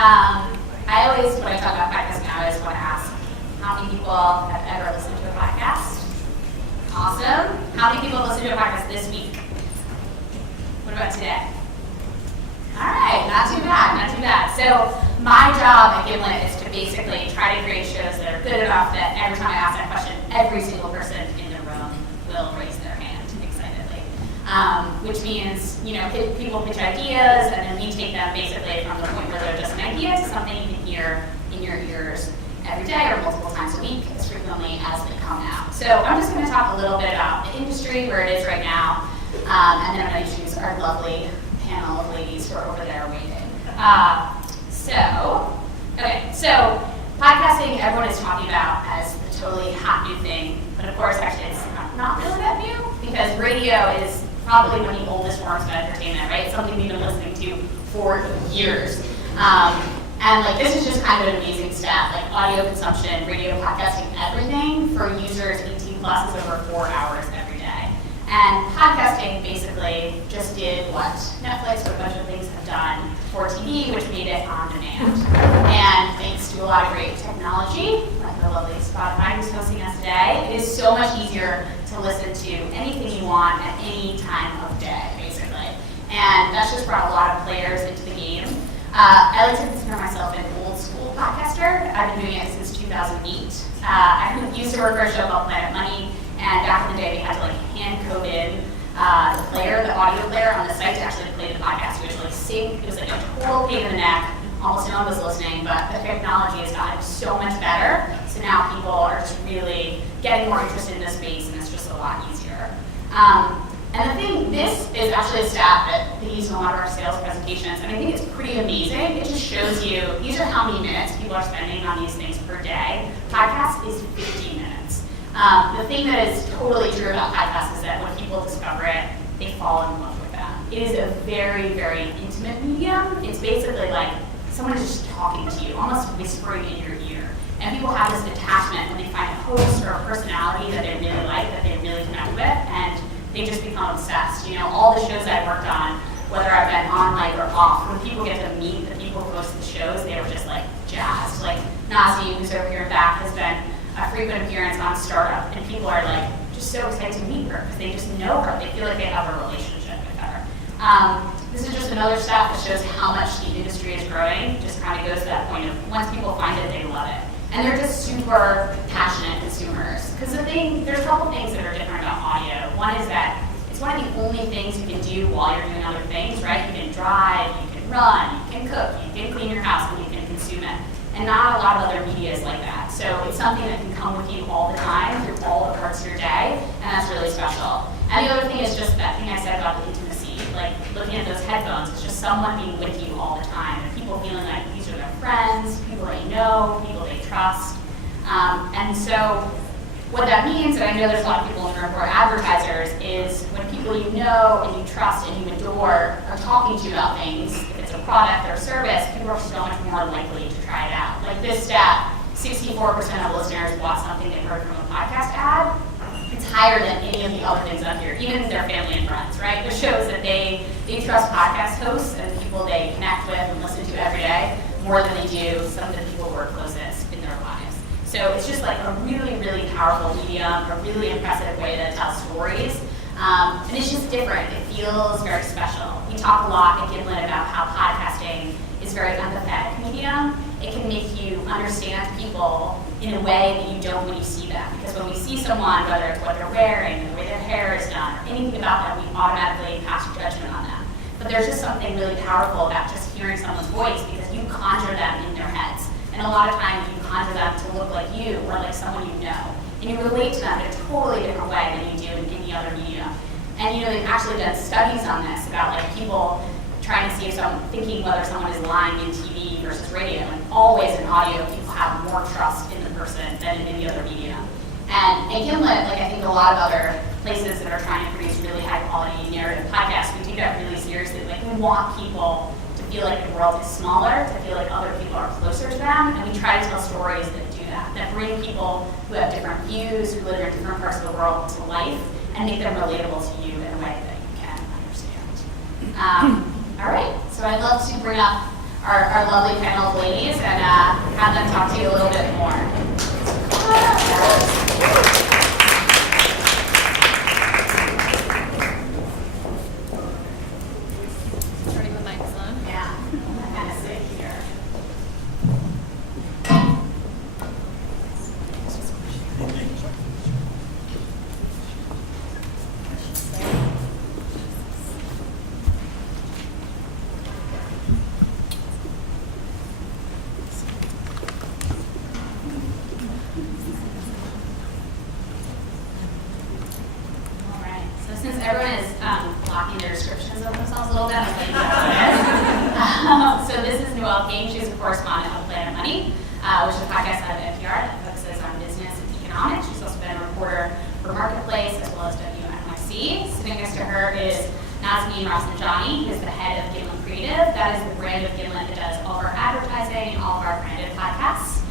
I always, when I talk about podcasting, I always want to ask, how many people have ever listened to a podcast? Awesome. How many people listened to a podcast this week? What about today? All right, not too bad, not too bad. So my job at Gimlet is to basically try to create shows that are good enough that every time I ask that question, every single person in the room will raise their hand excitedly. Which means, people pitch ideas, and then we take them basically from the point where they're just an idea to something you can hear in your ears every day or multiple times a week, as frequently as they come out. So I'm just going to talk a little bit about the industry, where it is right now, and then I'm going to introduce our lovely panel of ladies who are over there waiting. So podcasting, everyone is talking about as the totally hot new thing, but of course, actually, it's not really that new, because radio is probably one of the oldest forms of entertainment, right? It's something we've been listening to for years. And this is just kind of an amazing stat, audio consumption, radio, podcasting, everything for users 18 plus is over 4 hours every day. And podcasting basically just did what Netflix or a bunch of things have done for TV, which made it on demand. And thanks to a lot of great technology, like the lovely Spotify who's hosting us today, it is so much easier to listen to anything you want at any time of day, basically. And that's just brought a lot of players into the game. I like to consider myself an old school podcaster. I've been doing it since 2008. I used to work for a show called Planet Money, and back in the day we had to hand code in the audio player on the site to actually play the podcast. We would sync. It was a total pain in the neck. Almost no one was listening, but the technology has gotten so much better. So now people are just really getting more interested in this space, and it's just a lot easier. And the thing, this is actually a stat that they use in a lot of our sales presentations, and I think it's pretty amazing. It just shows you, these are how many minutes people are spending on these things per day. Podcast is 15 minutes. The thing that is totally true about podcasts is that when people discover it, they fall in love with that. It is a very, very intimate medium. It's basically like someone is just talking to you, almost whispering in your ear. And people have this attachment when they find a host or a personality that they really like, that they really connect with, and they just become obsessed. All the shows I've worked on, whether I've been on or off, when people get to meet the people who host the shows, they were just jazzed. Nazanin, who's over here in back, has been a frequent appearance on Startup, and people are just so excited to meet her because they just know her. They feel like they have a relationship with her. This is just another stat that shows how much the industry is growing. Just kind of goes to that point of once people find it, they love it. And they're just super passionate consumers. Because there's a couple things that are different about audio. One is that it's one of the only things you can do while you're doing other things, right? You can drive, you can run, you can cook, you can clean your house, and you can consume it. And not a lot of other media is like that. So it's something that can come with you all the time through all the parts of your day, and that's really special. And the other thing is just that thing I said about the intimacy. Looking at those headphones, it's just someone being with you all the time, and people feeling like these are their friends, people they know, people they trust. And so what that means, and I know there's a lot of people in the room who are advertisers, is when people you know and you trust and you adore are talking to you about things, if it's a product or a service, people are so much more likely to try it out. This stat, 64% of listeners watch something they heard from a podcast ad. It's higher than any of the other things up here, even their family and friends, right? Which shows that they trust podcast hosts and people they connect with and listen to every day more than they do some of the people who are closest in their lives. So it's just a really, really powerful medium, a really impressive way to tell stories. And it's just different. It feels very special. We talk a lot at Gimlet about how podcasting is very empathetic medium. It can make you understand people in a way that you don't when you see them. Because when we see someone, whether it's what they're wearing, the way their hair is done, or anything about them, we automatically pass judgment on them. But there's just something really powerful about just hearing someone's voice because you conjure them in their heads. And a lot of times you conjure them to look like you or like someone you know. And you relate to them in a totally different way than you do in any other medium. And they've actually done studies on this about people trying to see if thinking whether someone is lying in TV versus radio. And always in audio, people have more trust in the person than in any other medium. And at Gimlet, I think a lot of other places that are trying to produce really high quality narrative podcasts, we take that really seriously. We want people to feel like the world is smaller, to feel like other people are closer to them, and we try to tell stories that do that bring people who have different views, who live in different parts of the world to life, and make them relatable to you in a way that you can understand. All right, so I'd love to bring up our lovely panel of ladies and have them talk to you a little bit more. Turning the mics on. Yeah, I'm kind of sick here. Since everyone is blocking their descriptions of themselves a little bit, I'm going to go So this is Noel. She's a correspondent of Planet Money, which is a podcast out of NPR that focuses on business and economics. She's also been a reporter for Marketplace as well as NYC. Sitting next to her is Nazanin Rafsanjani, who is the head of Gimlet Creative. That is the brand of Gimlet that does all of our advertising and all of our branded podcasts.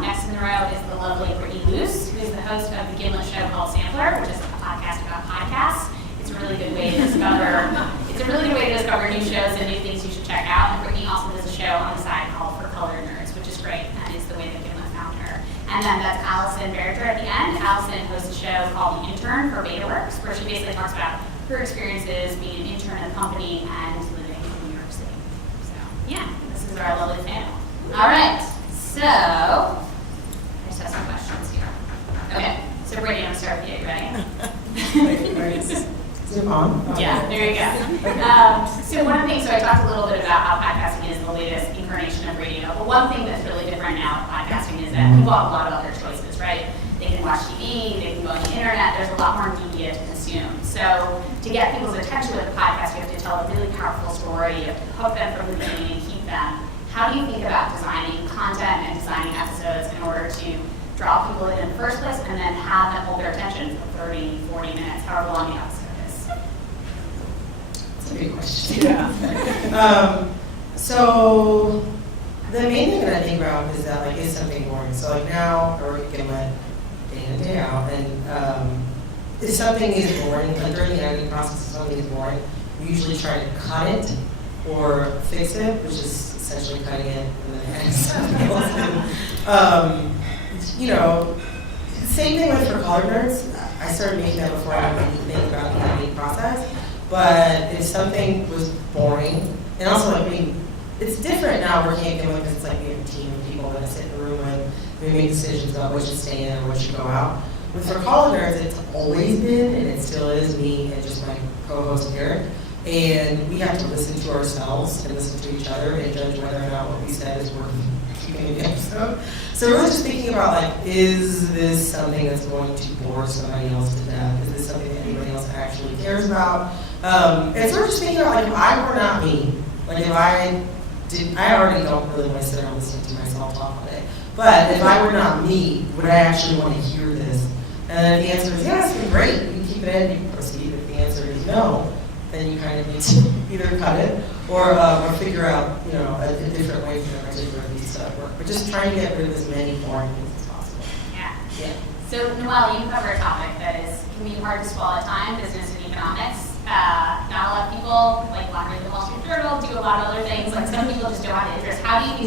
Next in the row is the lovely Brittany Luse, who is the host of the Gimlet show called Sampler, which is a podcast about podcasts. It's a really good way to discover. It's a really good way to discover new shows and new things you should check out. And Brittany also does a show on the side called For Color Nerds, which is great. That is the way that Gimlet found her. And then that's Allison Behringer at the end. Allison hosts a show called Intern for Betaworks, where she basically talks about her experiences being an intern at a company and living in New York City. So yeah, this is our lovely panel. All right. So, I just have some questions here. Okay, so Brittany, I'm going to start with you. You ready? Zoom on? Yeah, there you go. So one of the things, so I talked a little bit about how podcasting is the latest incarnation of radio, but one thing that's really different now with podcasting is that people have a lot of other choices, right? They can watch TV, they can go on the internet, there's a lot more media to consume. So to get people's attention with a podcast, you have to tell a really powerful story, you have to hook them from the beginning and keep them. How do you think about designing content and designing episodes in order to draw people in the first place and then have them hold their attention for 30, 40 minutes, however long the episode is? That's a good question. Yeah. So the main thing that I think about is that is something boring. So now I work at Gimlet day in and day out, and if something is boring, during the editing process, if something is boring, we usually try to cut it or fix it, which is essentially cutting it and then adding something else. Same thing with For Color Nerds. I started making that before I knew anything about the editing process. But if something was boring, and also it's different now working at Gimlet because it's we have a team of people that sit in the room and we make decisions about what should stay in or what should go out. With For Color Nerds, it's always been, and it still is, me and just my co-host Eric. And we have to listen to ourselves and listen to each other and judge whether or not what we said is worth keeping in the episode. So we're just thinking about is this something that's going to bore somebody else to death? Is this something that anybody else actually cares about? And so we're just thinking about if I were not me, I already don't really want to sit around listening to myself talk all day. But if I were not me, would I actually want to hear this? And if the answer is yes, then great, you can keep it in, you can proceed. If the answer is no, then you kind of need to either cut it or figure out, a different way for that particular piece to work. But just trying to get rid of as many boring things as possible. Yeah. Yeah. So Noel, you cover a topic that can be hard to swallow at times, business and economics. Not a lot of people read the Wall Street Journal, do a lot of other things. Some people just don't have interest. How do you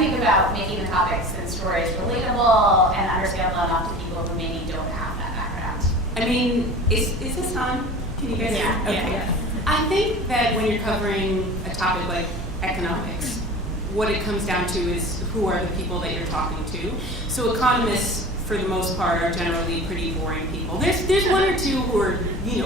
think about making the topics and stories relatable and understandable enough to people who maybe don't have that background? Is this on? Can you guys hear? Yeah. Okay. Yeah. I think that when you're covering a topic like economics, what it comes down to is who are the people that you're talking to. So economists, for the most part, are generally pretty boring people. There's one or two who are,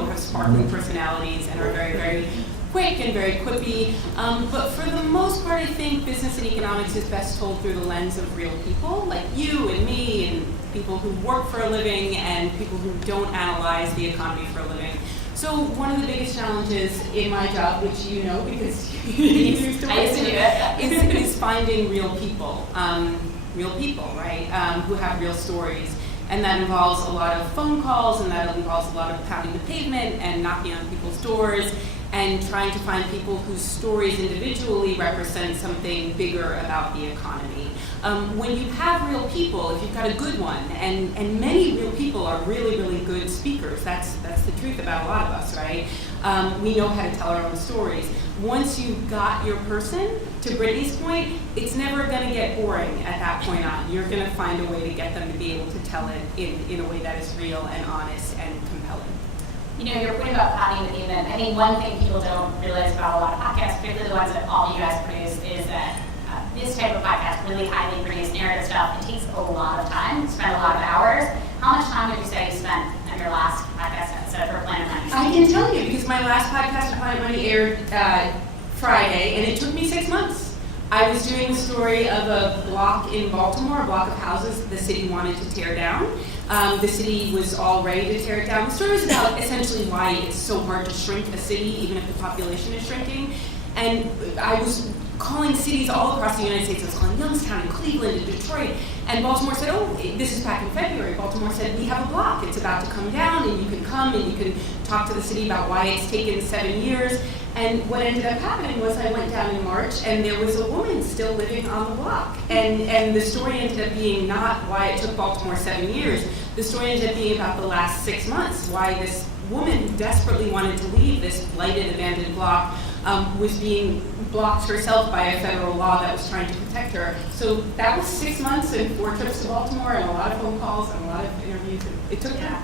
have sparkling personalities and are very, very quick and very quippy. But for the most part, I think business and economics is best told through the lens of real people, like you and me, and people who work for a living and people who don't analyze the economy for a living. So one of the biggest challenges in my job, which you know because you used to I used to do it, is finding real people, right, who have real stories. And that involves a lot of phone calls, and that involves a lot of pounding the pavement and knocking on people's doors and trying to find people whose stories individually represent something bigger about the economy. When you have real people, if you've got a good one, and many real people are really, really good speakers, that's the truth about a lot of us, right? We know how to tell our own stories. Once you've got your person, to Brittany's point, it's never going to get boring at that point on. You're going to find a way to get them to be able to tell it in a way that is real and honest and compelling. You know, your point about potting the demon, I think one thing people don't realize about a lot of podcasts, particularly the ones that all of you guys produce, is that this type of podcast, really highly produced narrative stuff, it takes a lot of time, spend a lot of hours. How much time would you say you spent on your last podcast episode for Planet Money? I can tell you, because my last podcast, Planet Money, aired Friday, and it took me 6 months. I was doing a story of a block in Baltimore, a block of houses the city wanted to tear down. The city was all ready to tear it down. The story was about essentially why it's so hard to shrink a city, even if the population is shrinking. And I was calling cities all across the United States. I was calling Youngstown and Cleveland and Detroit. And Baltimore said, oh, this is back in February. Baltimore said, we have a block. It's about to come down, and you can come and you can talk to the city about why it's taken 7 years. And what ended up happening was I went down in March, and there was a woman still living on the block. And the story ended up being not why it took Baltimore 7 years. The story ended up being about the last 6 months, why this woman who desperately wanted to leave this blighted, abandoned block was being blocked herself by a federal law that was trying to protect her. So that was 6 months and 4 trips to Baltimore and a lot of phone calls and a lot of interviews. It took time.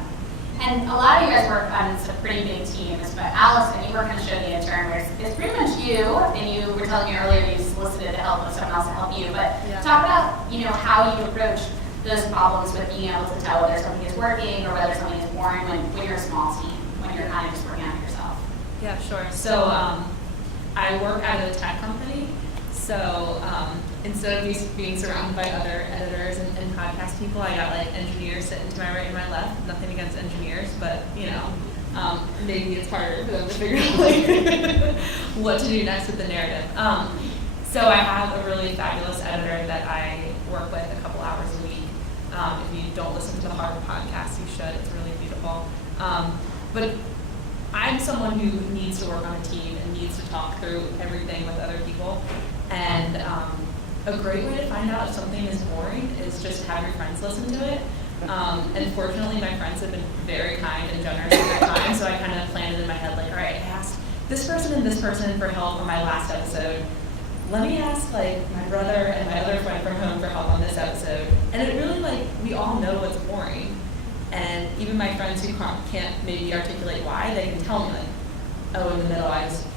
And a lot of you guys work on some pretty big teams, but Allison, you work on the show The Intern, where it's pretty much you, and you were telling me earlier you solicited the help of someone else to help you, but talk about, you know, how you approach those problems with being able to tell whether something is working or whether something is boring when you're a small team, when you're kind of just working on it yourself. Yeah, sure. So I work at a tech company. So instead of being surrounded by other editors and podcast people, I got like engineers sitting to my right and my left. Nothing against engineers, but you know, maybe it's harder for them to figure out like what to do next with the narrative. So I have a really fabulous editor that I work with a couple hours a week. If you don't listen to the Harvard podcast, you should. It's really beautiful. But I'm someone who needs to work on a team and needs to talk through everything with other people. And a great way to find out if something is boring is just have your friends listen to it. And fortunately, my friends have been very kind and generous with their time, so I kind of planned it in my head, like, all right, I asked this person and this person for help on my last episode. Let me ask, like, my brother and my other friend from home for help on this episode. And it really, like, we all know what's boring. And even my friends who can't maybe articulate why, they can tell me, like, oh, in the middle,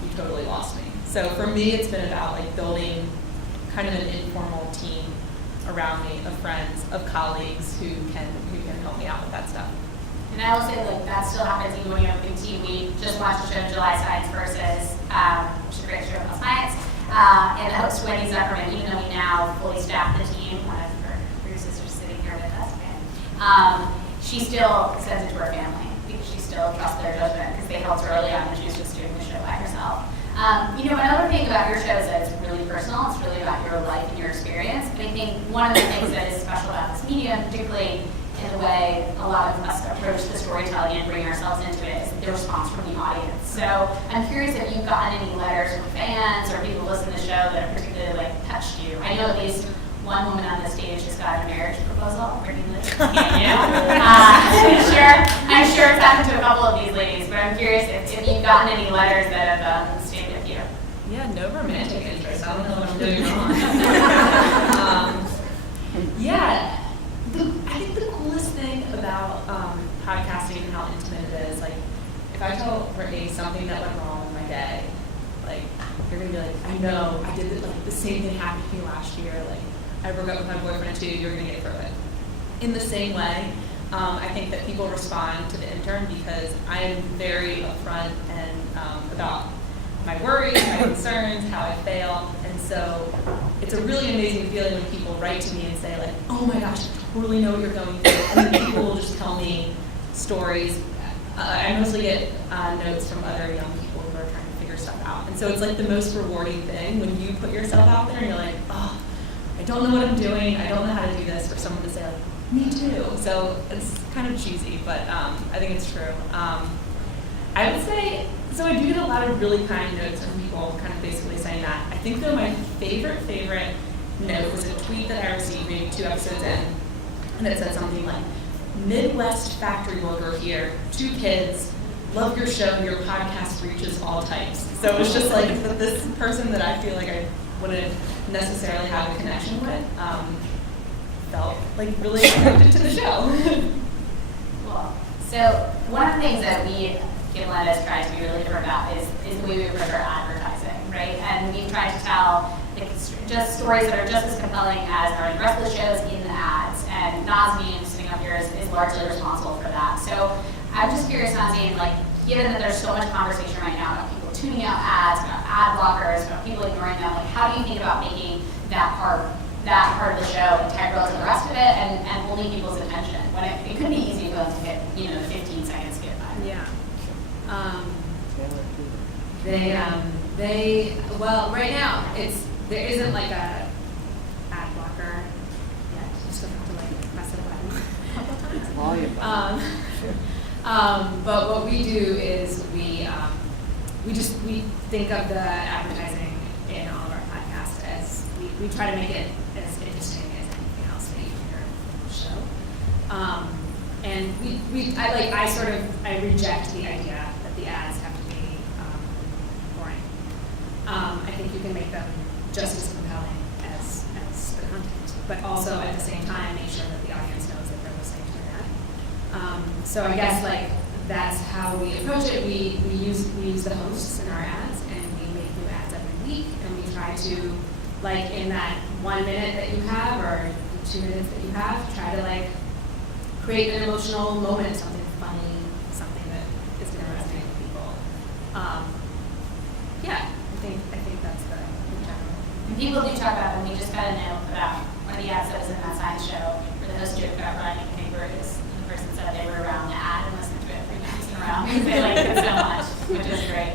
you totally lost me. So for me, it's been about, like, building kind of an informal team around me of friends, of colleagues who can help me out with that stuff. And I will say, like, that still happens even when you have a big team. We just watched the show July Science Versus, which is a great show about science. And the host, Wendy Zuckerman, even though we now fully staff the team, one of her producers are sitting here with us, she still sends it to her family because she still trusts their judgment because they helped her early on when she was just doing the show by herself. You know, another thing about your show is that it's really personal. It's really about your life and your experience. And I think one of the things that is special about this medium, particularly in the way a lot of us approach the storytelling and bring ourselves into it, is the response from the audience. So I'm curious if you've gotten any letters from fans or people who listen to the show that have particularly like touched you. I know at least one woman on the stage just got a marriage proposal. Brittany, I'm sure it's happened to a couple of these ladies, but I'm curious if you've gotten any letters that have stayed with you. Yeah, no romantic interest. I don't know what I'm doing wrong. I think the coolest thing about podcasting and how intimate it is, like, if I tell Brittany something that went wrong in my day, like, you're gonna be like, I know, I did it, like, the same thing happened to me last year, like, I broke up with my boyfriend too, you're gonna get through it. In the same way, I think that people respond to the intern because I am very upfront and about my worries, my concerns, how I fail, and so it's a really amazing feeling when people write to me and say, like, oh my gosh, I totally know what you're going through, and then people will just tell me stories. I mostly get notes from other young people who are trying to figure stuff out, and so it's like the most rewarding thing when you put yourself out there and you're like, oh, I don't know what I'm doing, I don't know how to do this, for someone to say, like, me too. So it's kind of cheesy, but I think it's true. I would say, so I do get a lot of really kind notes from people kind of basically saying that. I think though my favorite note was a tweet that I received maybe 2 episodes in, and it said something like, Midwest factory worker here, 2 kids, love your show, your podcast reaches all types. So it was just like this person that I feel like I wouldn't necessarily have a connection with, felt like really connected to the show. Cool. So one of the things that we, Gimlet, has tried to be really different about is the way we approach our advertising, right? And we've tried to tell just stories that are just as compelling as our rest of the shows in the ads. And Nazanin, sitting up here, is largely responsible for that. So I'm just curious, Nazanin, like, given that there's so much conversation right now about people tuning out ads, about ad blockers, about people ignoring them, like, how do you think about making that part of the show integral to the rest of it and holding people's attention when it could be easy to go and hit, you know, the 15-second skip by? Yeah. Well, right now there isn't like a ad blocker yet. You still have to like press a button a couple times. But what we do is we think of the advertising in all of our podcasts as we try to make it as interesting as anything else that you hear in the show. And I reject the idea that the ads have to be boring. I think you can make them just as compelling as the content, but also at the same time make sure that the audience knows that they're listening to an ad. So I guess like that's how we approach it. We use the hosts in our ads, and we make new ads every week, and we try to, like, in that 1 minute that you have or 2 minutes that you have, try to like create an emotional moment, something funny, something that is going to resonate with people. I think that's the general. And people do talk about, and we just got a note about one of the ads that was in that science show where the host joked about running kangaroos, and the person said they were around the ad and listened to it 3 times in a row because they liked it so much, which is great.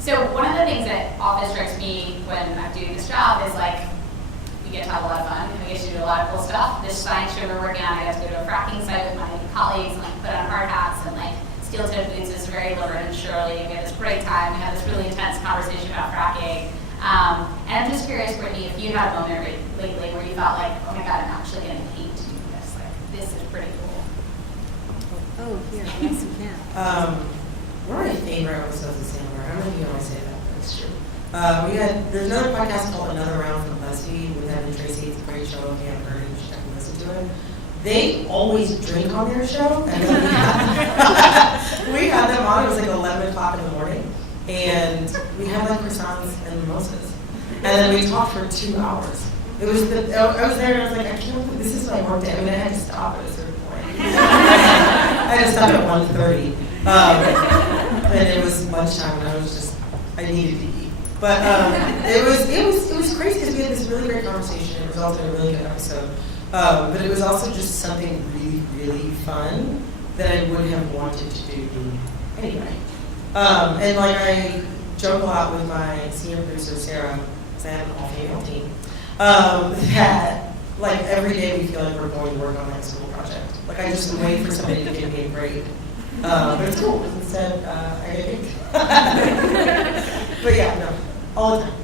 So one of the things that often strikes me when I'm doing this job is like, we get to have a lot of fun and we get to do a lot of cool stuff. This science show we're working on, I got to go to a fracking site with my colleagues and like put on hard hats and like steel-toed boots is very deliberate and surely. We had this great time. We had this really intense conversation about fracking. And I'm just curious, Brittany, if you had a moment lately where you felt like, oh my God, I'm actually getting paid to do this. Like, this is pretty cool. Oh, here, yes, you can. One of my favorite episodes of Sandler, I don't know if you always say that, but it's true. There's another podcast called Another Round from BuzzFeed with Evan Tracy. It's a great show. If you haven't heard it, you should definitely listen to it. They always drink on their show, and then we had them on. It was like 11 o'clock in the morning, and we had like croissants and mimosas, and then we talked for 2 hours. I was there, and I was like, I can't believe this is my work day. I mean, I had to stop at a certain point. I had to stop at 1:30, and it was lunchtime, and I needed to eat. But it was crazy because we had this really great conversation. It resulted in a really good episode. But it was also just something really, really fun that I would have wanted to do anyway. And like I joke a lot with my senior producer, Sarah, because I have an all-female team, that like every day we feel like we're going to work on like a school project. Like I just wait for somebody to give me a grade. But it's cool because instead I get paid. But yeah, no, all the time.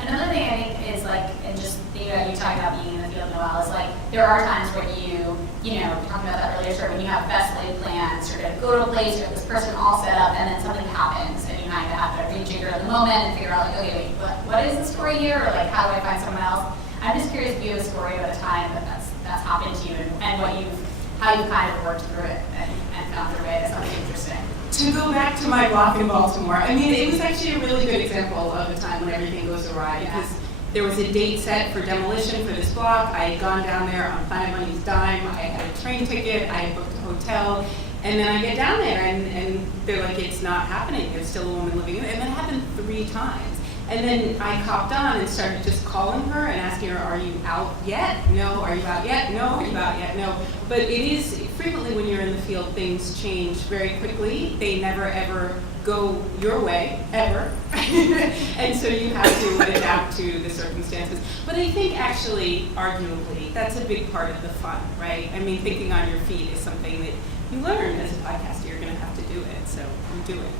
Another thing I think is like, and just thinking about you talking about being in the field, Noel, is like there are times where you know, talking about that earlier, when you have best laid plans, you're going to go to a place, you have this person all set up, and then something happens, and you kind of have to rejigger in the moment and figure out like, okay, wait, what is the story here, or like how do I find someone else? I'm just curious if you have a story about a time that's happened to you and how you kind of worked through it and found your way to something interesting. To go back to my block in Baltimore, I mean, it was actually a really good example of a time when everything goes awry because there was a date set for demolition for this block. I had gone down there on Planet Money's dime. I had a train ticket. I had booked a hotel. And then I get down there and they're like, it's not happening. There's still a woman living in it. And that happened 3 times. And then I copped on and started just calling her and asking her, are you out yet? No. Are you out yet? No. Are you out yet? No. But it is frequently when you're in the field, things change very quickly. They never ever go your way, ever. And so you have to adapt to the circumstances. But I think actually, arguably, that's a big part of the fun, right? I mean, thinking on your feet is something that you learn as a podcaster. You're going to have to do it, so you do it.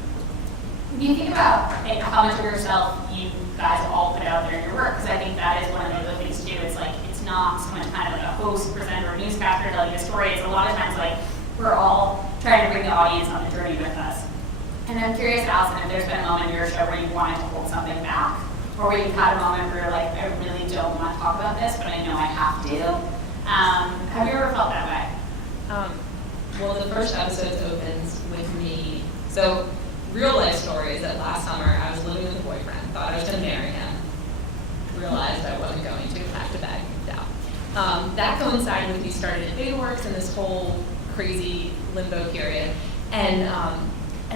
When you think about how much of yourself you guys all put out there in your work, because I think that is one of the other things too, it's like, it's not so much kind of like a host, presenter, or newscaster telling a story, it's a lot of times like, we're all trying to bring the audience on the journey with us. And I'm curious, Allison, if there's been a moment in your show where you wanted to hold something back, or where you've had a moment where you're like, I really don't want to talk about this, but I know I have to. Have you ever felt that way? Well, the first episode opens with me. So, real life story is that last summer I was living with a boyfriend, thought I was going to marry him, realized I wasn't going to, packed a bag, moved out. That coincided with me starting at Betaworks and this whole crazy limbo period. And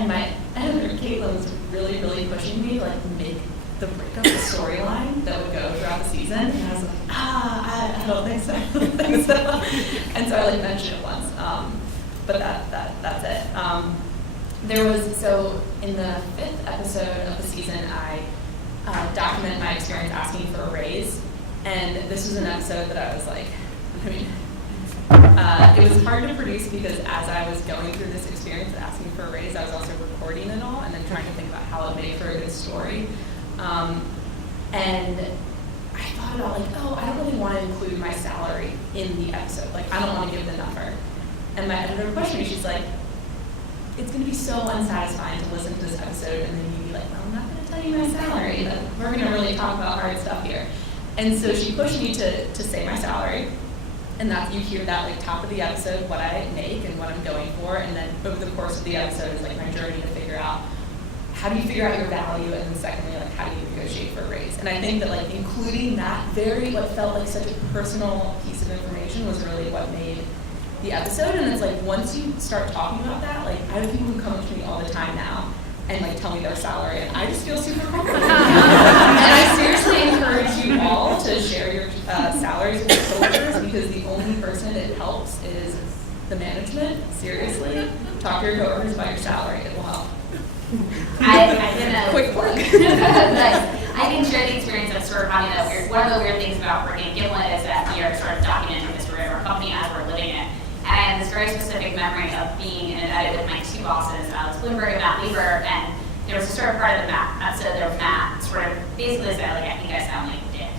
my editor, Caitlin, was really, really pushing me to like make the breakup a storyline that would go throughout the season. And I was like, I don't think so. And so I like mentioned it once. But that's it. So in the 5th episode of the season, I document my experience asking for a raise. And this was an episode that I was like, it was hard to produce because as I was going through this experience of asking for a raise, I was also recording it all and then trying to think about how it made for a good story. And I thought about like, I don't really want to include my salary in the episode. Like, I don't want to give the number. And my editor questioned me, she's like, it's going to be so unsatisfying to listen to this episode and then you'd be like, well, I'm not going to tell you my salary. Like, we're going to really talk about hard stuff here. And so she pushed me to say my salary. And that you hear that like top of the episode, what I make and what I'm going for. And then over the course of the episode is like my journey to figure out how do you figure out your value, and then secondly, like how do you negotiate for a raise. And I think that like including that what felt like such a personal piece of information was really what made the episode. And it's like once you start talking about that, like I have people who come up to me all the time now and like tell me their salary, and I just feel super comfortable. And I seriously encourage you all to share your salaries with your coworkers, because the only person it helps is the management. Seriously, talk to your coworkers about your salary; it will help. I did a quick work. Nice. I can share the experience of sort of having that weird. One of the weird things about working at Gimlet is that we are sort of documenting the story of our company as we're living it. And I have this very specific memory of being in an edit with my 2 bosses, Alex Bloomberg and Matt Lieber, and there was a sort of part of the Matt, so there was Matt sort of basically said, like, I think I sound like a dick.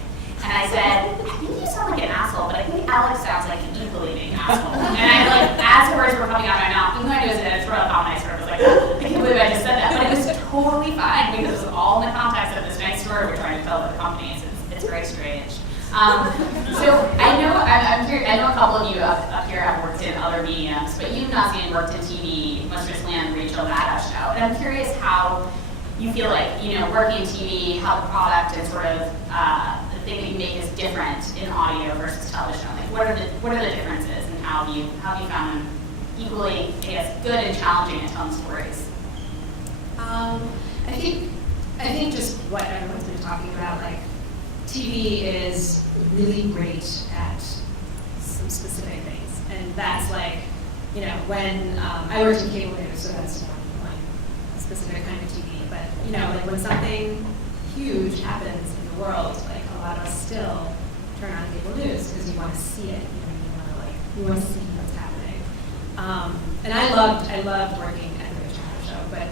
And I said, I think you sound like an asshole, but I think Alex sounds like an equally big asshole. And I, like, as words were coming out of my mouth, even though I knew it was an editorial comment, I sort of was like, I can't believe I just said that. But it was totally fine, because it was all in the context of this nice story we're trying to tell with the company. It's very strange. So I know I know a couple of you up here have worked in other mediums, but you, Nazanin, worked in TV, most recently on the Rachel Maddow show. And I'm curious how you feel like, working in TV, how the product and sort of the thing that you make is different in audio versus television. Like, what are the differences, and how have you found them equally, I guess, good and challenging at telling stories? I think just what everyone's been talking about, like TV is really great at some specific things, and that's like, when I worked in cable news, so that's one specific kind of TV. But like when something huge happens in the world, like a lot of us still turn on cable news because you want to see it. You want to see what's happening. And I loved working at the Rachel Maddow show, but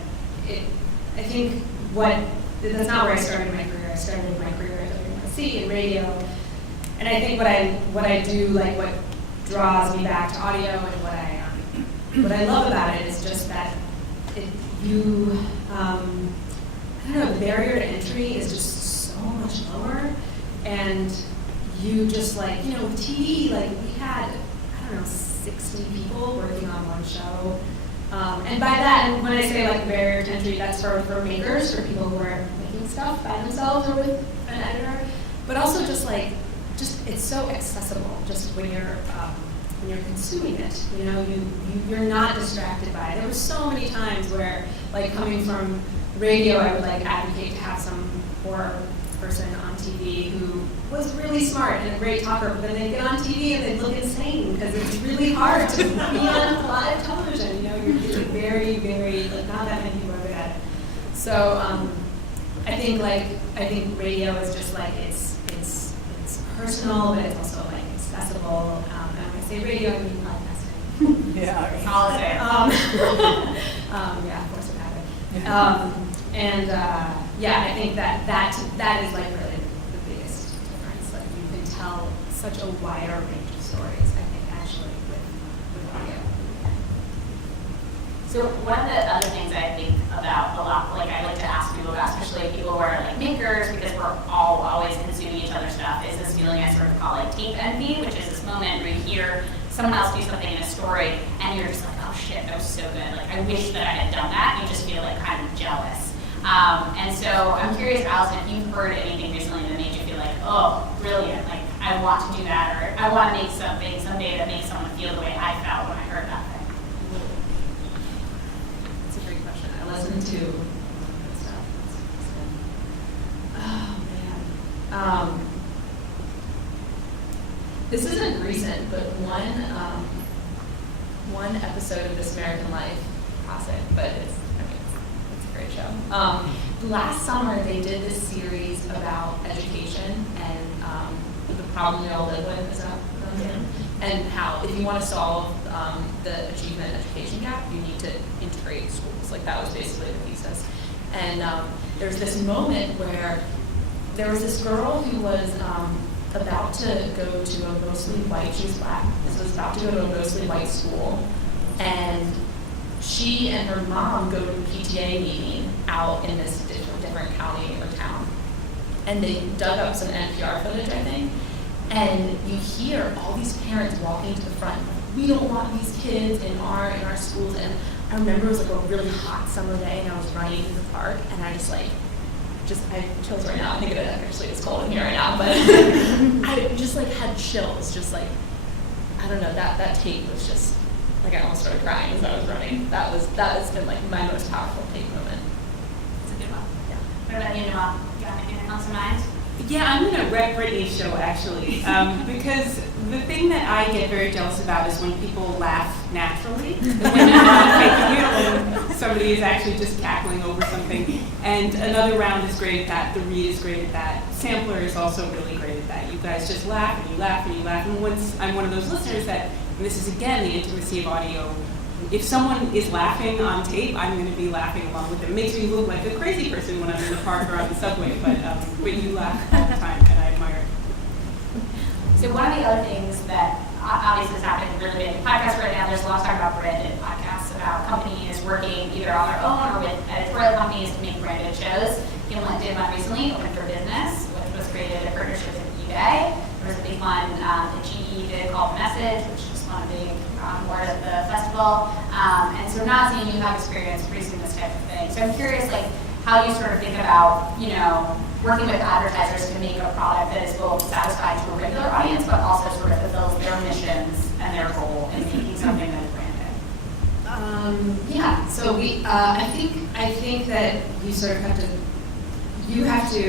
I think that's not where I started my career. I started my career at NYC in radio, and I think what I do, like what draws me back to audio, and what I love about it is just that the barrier to entry is just so much lower, and you just like, with TV, like we had 60 people working on one show. And by that, and when I say like barrier to entry, that's for makers, for people who are making stuff by themselves or with an editor, but also just it's so accessible. Just when you're consuming it, you're not distracted by it. There were so many times where, like coming from radio, I would like advocate to have some poor person on TV who was really smart and a great talker, but then they get on TV and they look insane because it's really hard to be on live television. You're very, very, like not that many people are good at it. So I think radio is just like it's personal, but it's also like accessible. And when I say radio, I mean podcasting. Yeah, all of it. Yeah, of course it happened. I think that is like really the biggest difference. Like you can tell such a wider range of stories, I think, actually with audio. So one of the other things I think about a lot, like I like to ask people about, especially people who are like makers, because we're all always consuming each other's stuff, is this feeling I sort of call like tape envy, which is this moment where you hear someone else do something in a story and you're just like, oh shit, that was so good. Like I wish that I had done that. You just feel like kind of jealous. And so I'm curious, Allison, if you've heard anything recently that made you feel like, oh, brilliant, like I want to do that, or I want to make something someday that makes someone feel the way I felt when I heard that thing. That's a great question. I listened to stuff. Oh man. This isn't recent, but one episode of This American Life classic, but it's a great show. Last summer they did this series about education and the problem we all live with, is that what I'm saying? And how if you want to solve the achievement education gap, you need to integrate schools. Like that was basically the thesis. And there's this moment where there was this girl who was about to go to a mostly white, she was black, so was about to go to a mostly white school, and she and her mom go to a PTA meeting out in this different county or town. And they dug up some NPR footage, I think, and you hear all these parents walking to the front, we don't want these kids in our schools. And I remember it was like a really hot summer day and I was running in the park and I I have chills right now. I think it actually is cold in here right now, but I just like had chills, just like, I don't know, that tape was just, like I almost started crying as I was running. That has been like my most powerful tape moment. It's a good one. Yeah. What about you, Noel? You got anything that comes to mind? Yeah, I'm going to wreck Brittany's show actually, because the thing that I get very jealous about is when people laugh naturally. When they're not faking it, when somebody is actually just cackling over something. And Another Round is great at that. The Read is great at that. Sampler is also really great at that. You guys just laugh and you laugh and you laugh. And once I'm one of those listeners that, and this is again the intimacy of audio, if someone is laughing on tape, I'm going to be laughing along with them. It makes me look like a crazy person when I'm in the park or on the subway, but you laugh all the time, and I admire it. So one of the other things that obviously is happening really big in podcasts right now, there's a lot of talk about branded podcasts, about companies working either on their own or with editorial companies to make branded shows. Gimlet did one recently, Open for Business, which was created in partnership with eBay. There was a big one that GE did called The Message, which just won a big award at the festival. And so Nazanin, you have experience producing this type of thing. So I'm curious, like, how you sort of think about, working with advertisers to make a product that is both satisfied to a regular audience, but also sort of fulfills their missions and their goal in making something that is branded. Yeah. So I think that you sort of have to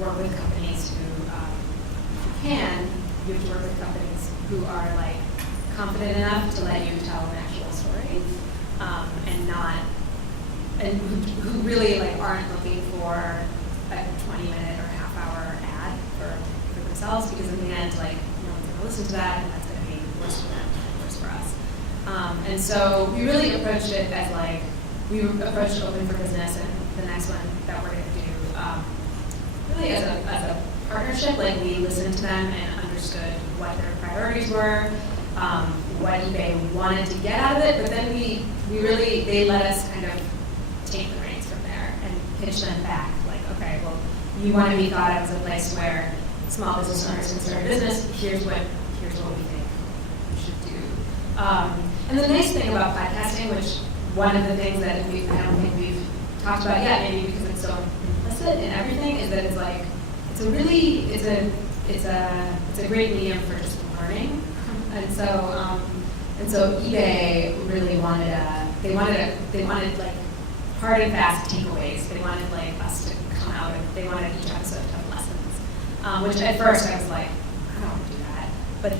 work with companies who, if you have to work with companies who are like confident enough to let you tell an actual story, and who really like aren't looking for a 20-minute or half-hour ad for themselves, because in the end, like, no one's going to listen to that, and that's going to be worse for them and worse for us. And so we really approached it as like, we approached Open for Business and the next one that we're going to do really as a partnership. Like, we listened to them and understood what their priorities were, what eBay wanted to get out of it, but then they let us kind of take the reins from there and pitch them back. Like, okay, well, you want to be thought of as a place where small business owners can start a business. Here's what we think you should do. And the nice thing about podcasting, which one of the things that I don't think we've talked about yet, maybe because it's so implicit in everything, is that it's like it's a great medium for just learning. And so eBay really wanted like hard and fast takeaways. They wanted like us to come out and they wanted each episode to have lessons. Which at first I was like, I don't want to do that. But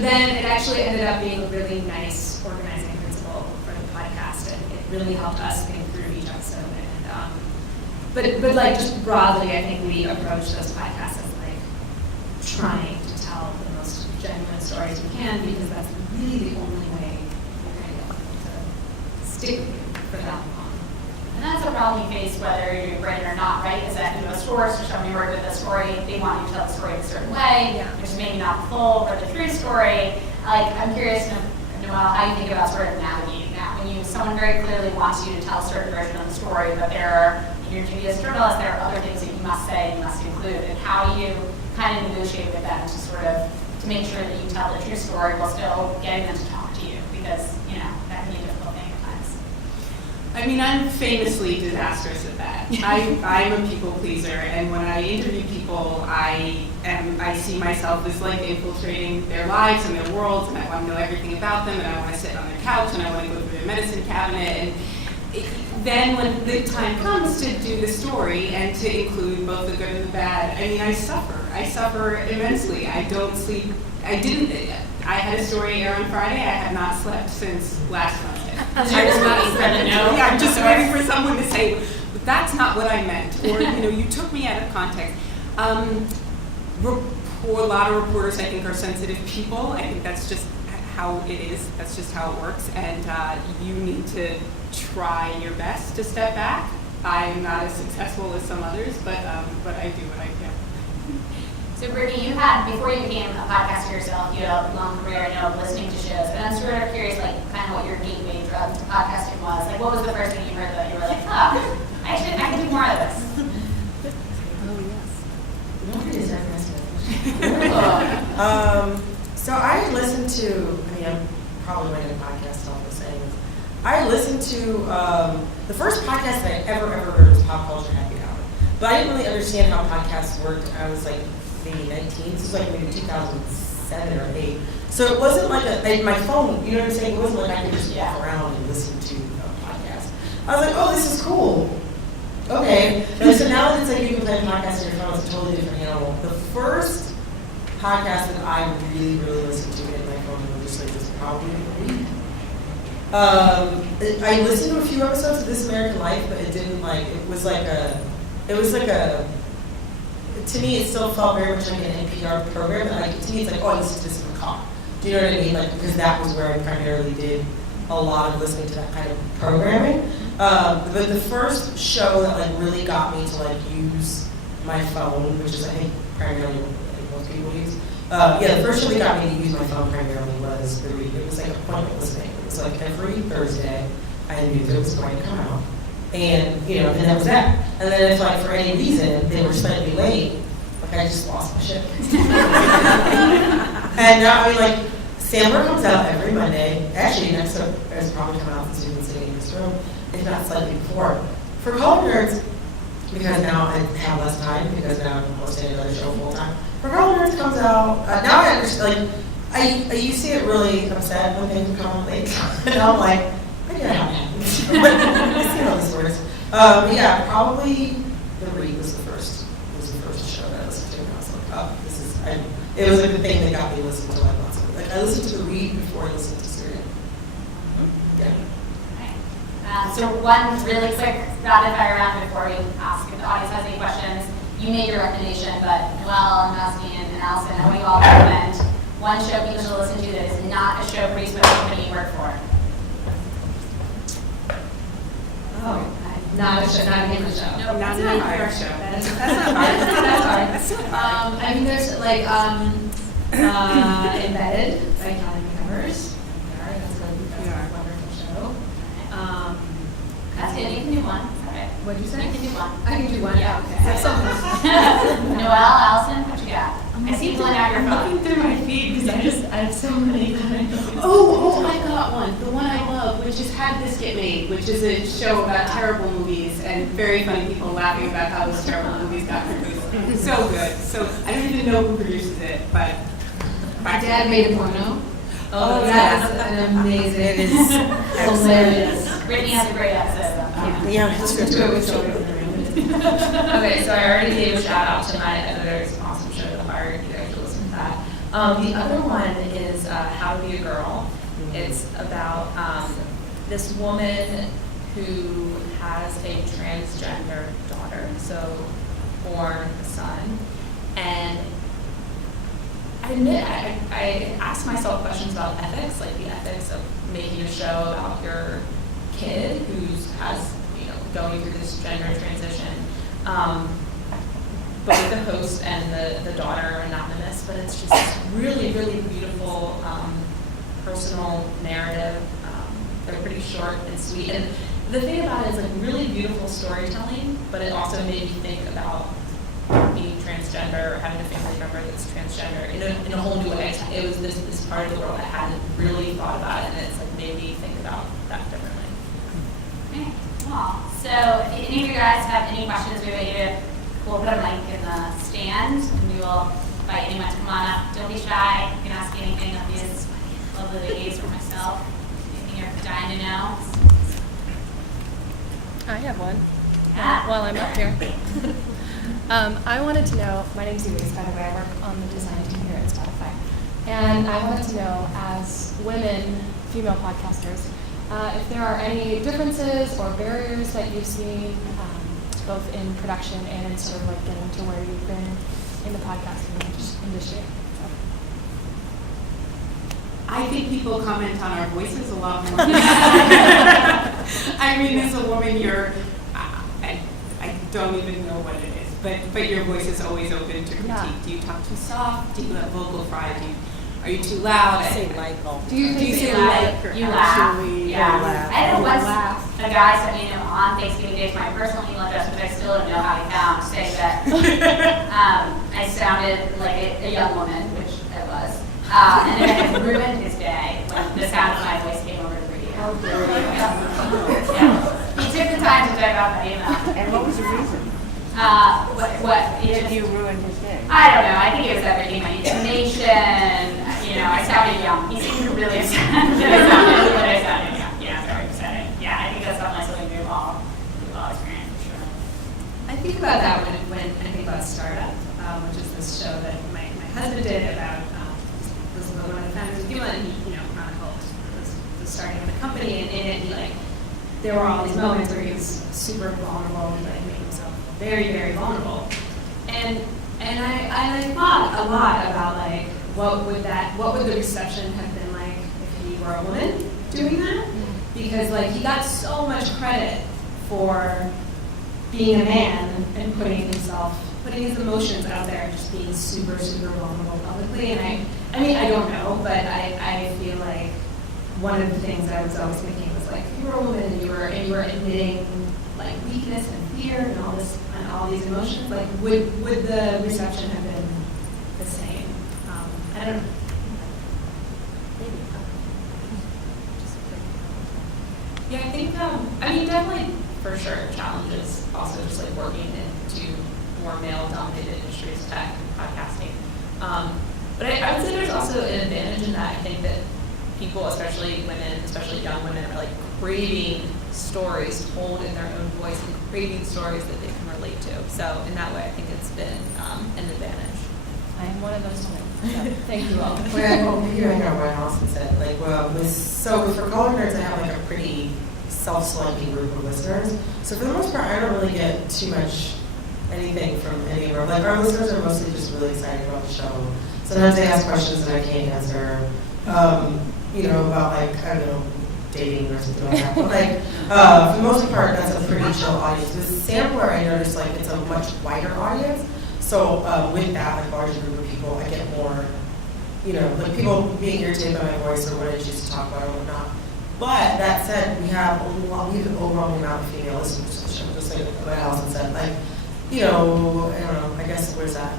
then it actually ended up being a really nice organizing principle for the podcast, and it really helped us think through each episode. And but like just broadly, I think we approach those podcasts as like trying to tell the most genuine stories we can, because that's really the only way we're going to get people to stick with you for that long. And that's a problem you face whether you're doing branded or not, right? Is that stores or somebody work with a story, they want you to tell the story in a certain way, which is maybe not the full or the true story. Like, I'm curious, Noel, how you think about sort of navigating that. When someone very clearly wants you to tell a certain version of the story, but in your duty as a journalist, there are other things that you must say, you must include, and how you kind of negotiate with them to sort of, to make sure that you tell the true story while still getting them to talk to you, because, that can be a difficult thing at times. I mean, I'm famously disastrous at that. I'm a people pleaser, and when I interview people, I see myself as like infiltrating their lives and their worlds, and I want to know everything about them, and I want to sit on their couch, and I want to go through their medicine cabinet, and then when the time comes to do the story and to include both the good and the bad, I mean, I suffer. I suffer immensely. I don't sleep. I had a story air on Friday. I have not slept since last Monday. I'm just waiting for the no. Yeah, I'm just waiting for someone to say, but that's not what I meant, or you took me out of context. A lot of reporters, I think, are sensitive people. I think that's just how it is. That's just how it works, and you need to try your best to step back. I'm not as successful as some others, but I do what I can. So Brittany, before you became a podcaster yourself, you had a long career, listening to shows, and I'm sort of curious, kind of what your gateway drug to podcasting was. What was the first thing you heard that you were like, I can do more of this? Oh, yes. Nobody is ever So I listened to, I'm probably writing a podcast off of saying this. I listened to, the first podcast that I ever heard was Pop Culture Happy Hour. But I didn't really understand how podcasts worked. I was maybe 19. This was maybe 2007 or 8. So it wasn't my phone, you know what I'm saying? It wasn't like I could just walk around and listen to a podcast. I was like, oh, this is cool. Okay. And so now that it's you can play a podcast on your phone, it's a totally different animal. The first podcast that I really listened to in my phone was probably Read. I listened to a few episodes of This American Life, but it didn't to me it still felt very much like an NPR program, and to me it's I listen to this in the car. Do you know what I mean? Because that was where I primarily did a lot of listening to that kind of programming. But the first show that really got me to use my phone, which is I think primarily what most people use. The first show that got me to use my phone primarily was The Read. It was appointment listening. It was every Thursday I knew that it was going to come out. And, and that was that. And then if, for any reason, they were slightly late, I just lost my shit. And now, Sampler comes out every Monday. Actually, next up is probably coming out since you've been sitting in this room, if not slightly before. For College Nerds, because now I have less time, because now I'm hosting another show full time. For College Nerds comes out, now I understand, I used to get really upset when things would come out late. And now I'm I get how it happens. I see how this works. Probably The Read was the first show that I listened to, and I was it was the thing that got me to listen to lots of it. I listened to The Read before I listened to Syrian. Yeah. So one really quick rapid fire round before we ask if the audience has any questions. You made your recommendation, but Noel, Nazanin, and Allison, how do you all recommend one show people should listen to that is not a show produced by the company you work for? Not a Gimlet show. No, Not an NPR show. That's not hard. That's hard. There's Embedded by Kelly Covers. That's a wonderful show. That's good. You can do one. Okay. What'd you say? You can do one. I can do one. Yeah. Okay. I have something. Noel, Allison, what you got? I see you pulling out your phone. Looking through my feed because I have so many that I know. Oh, I got one. The one I love, which is Had This Get Made, which is a show about terrible movies and very funny people laughing about how those terrible movies got produced. So good. So I don't even know who produces it, but my dad made a porno. Oh, that is an amazing. It is hilarious. Brittany has a great episode. Listen to it with children. Okay, so I already gave a shout out to my editor's awesome show, The Fire. You guys should listen to that. The other one is How to Be a Girl. It's about this woman who has a transgender daughter, so born a son, and I admit I asked myself questions about ethics, like the ethics of making a show about your kid who's going through this gender transition. Both the host and the daughter are anonymous, but it's just really, really beautiful personal narrative. They're pretty short and sweet. And the thing about it is like really beautiful storytelling, but it also made me think about being transgender or having a family member that's transgender in a whole new way. It was this part of the world I hadn't really thought about, and it's like made me think about that differently. Okay, cool. So if any of you guys have any questions, we're ready to pull up a link in the stand, and we will invite anyone to come on up. Don't be shy. You can ask anything of these lovely ladies or myself. Anything you're dying to know. I have one. Yeah. While I'm up here. I wanted to know, my name's Luse, by the way, I work on the design team here at Spotify. And I wanted to know, as women, female podcasters, if there are any differences or barriers that you've seen, both in production and in sort of like getting to where you've been in the podcasting industry. So. I think people comment on our voices a lot more. I mean, as a woman, I don't even know what it is, but your voice is always open to critique. Yeah. Do you talk too soft? Do you let vocal fry? Are you too loud? Say light bulb. Do you say Like, like you laugh. actually Yeah. laugh? I had once Laugh. a guy sent me on Thanksgiving Day to my personal email address, which I still don't know how he found, saying that I sounded like a young woman, which I was. And then it had ruined his day when the sound of my voice came over the radio. Oh, Yeah. He took the time to check out my email. And what was the reason? What? If you ruined his day? I don't know. I think it was everything. My intonation. I sounded young. He seemed really upset that I sounded young. Yeah, very upsetting. Yeah, I think that's something we've all experienced for sure. I think about that when I think about Startup, which is this show that my husband did about this one of the founders of Gimlet, and he chronicled the starting of the company, and in it there were all these moments where he was super vulnerable and made himself very, very vulnerable. And I thought a lot about what would the reception have been like if he were a woman doing that? Because he got so much credit for being a man and putting his emotions out there and just being super, super vulnerable publicly. And I don't know, but I feel like one of the things I was always thinking was if you were a woman and you were admitting weakness and fear and all these emotions, would the reception have been the same? I don't know. Maybe. Yeah, I think, definitely for sure challenges also just working into more male-dominated industries, tech and podcasting. But I would say there's also an advantage in that. I think that people, especially women, especially young women, are craving stories told in their own voice and craving stories that they can relate to. So in that way, I think it's been an advantage. I am one of those women. So thank you all. Hearing what Allison said, for Color Nerds, I have a pretty self-selecting group of listeners. So for the most part, I don't really get too much anything from any of our listeners are mostly just really excited about the show. Sometimes they ask questions that I can't answer. About I don't know, dating or something like that. But for the most part, that's a pretty chill audience. With Sampler, I noticed it's a much wider audience. So with that, larger group of people, I get more, people being irritated by my voice or what I choose to talk about or whatnot. But that said, we have an overwhelming amount of female listeners to the show, just like what Allison said. I don't know, I guess where's that?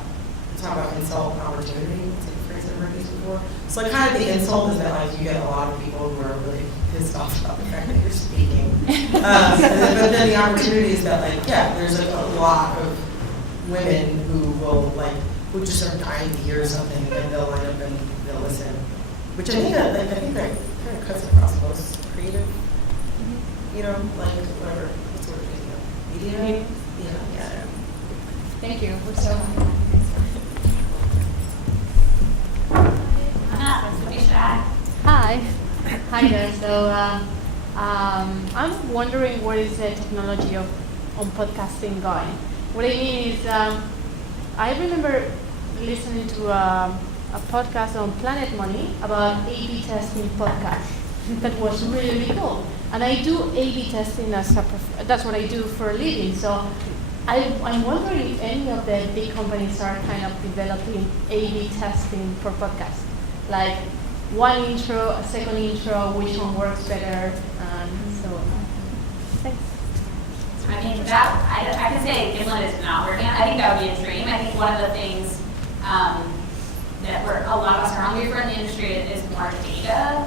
Talk about insult and opportunity. It's a phrase I've heard used before. So kind of the insult is that you get a lot of people who are really pissed off about the fact that you're speaking. But then the opportunity is that there's a lot of women who will who just are dying to hear something and they'll line up and they'll listen. Which I think that kind of cuts across most creative, whatever, what's the word, media? Yeah. Thank you. We're so happy. Hi. Hi there. So I'm wondering where is the technology on podcasting going? What I mean is I remember listening to a podcast on Planet Money about A/B testing podcasts. That was really, really cool. And I do A/B testing that's what I do for a living. So I'm wondering if any of the big companies are kind of developing A/B testing for podcasts. one intro, a second intro, which one works better, so thanks. I mean, that, I can say Gimlet is not working. I think that would be a dream. I think one of the things that a lot of us are hungry for in the industry is more data.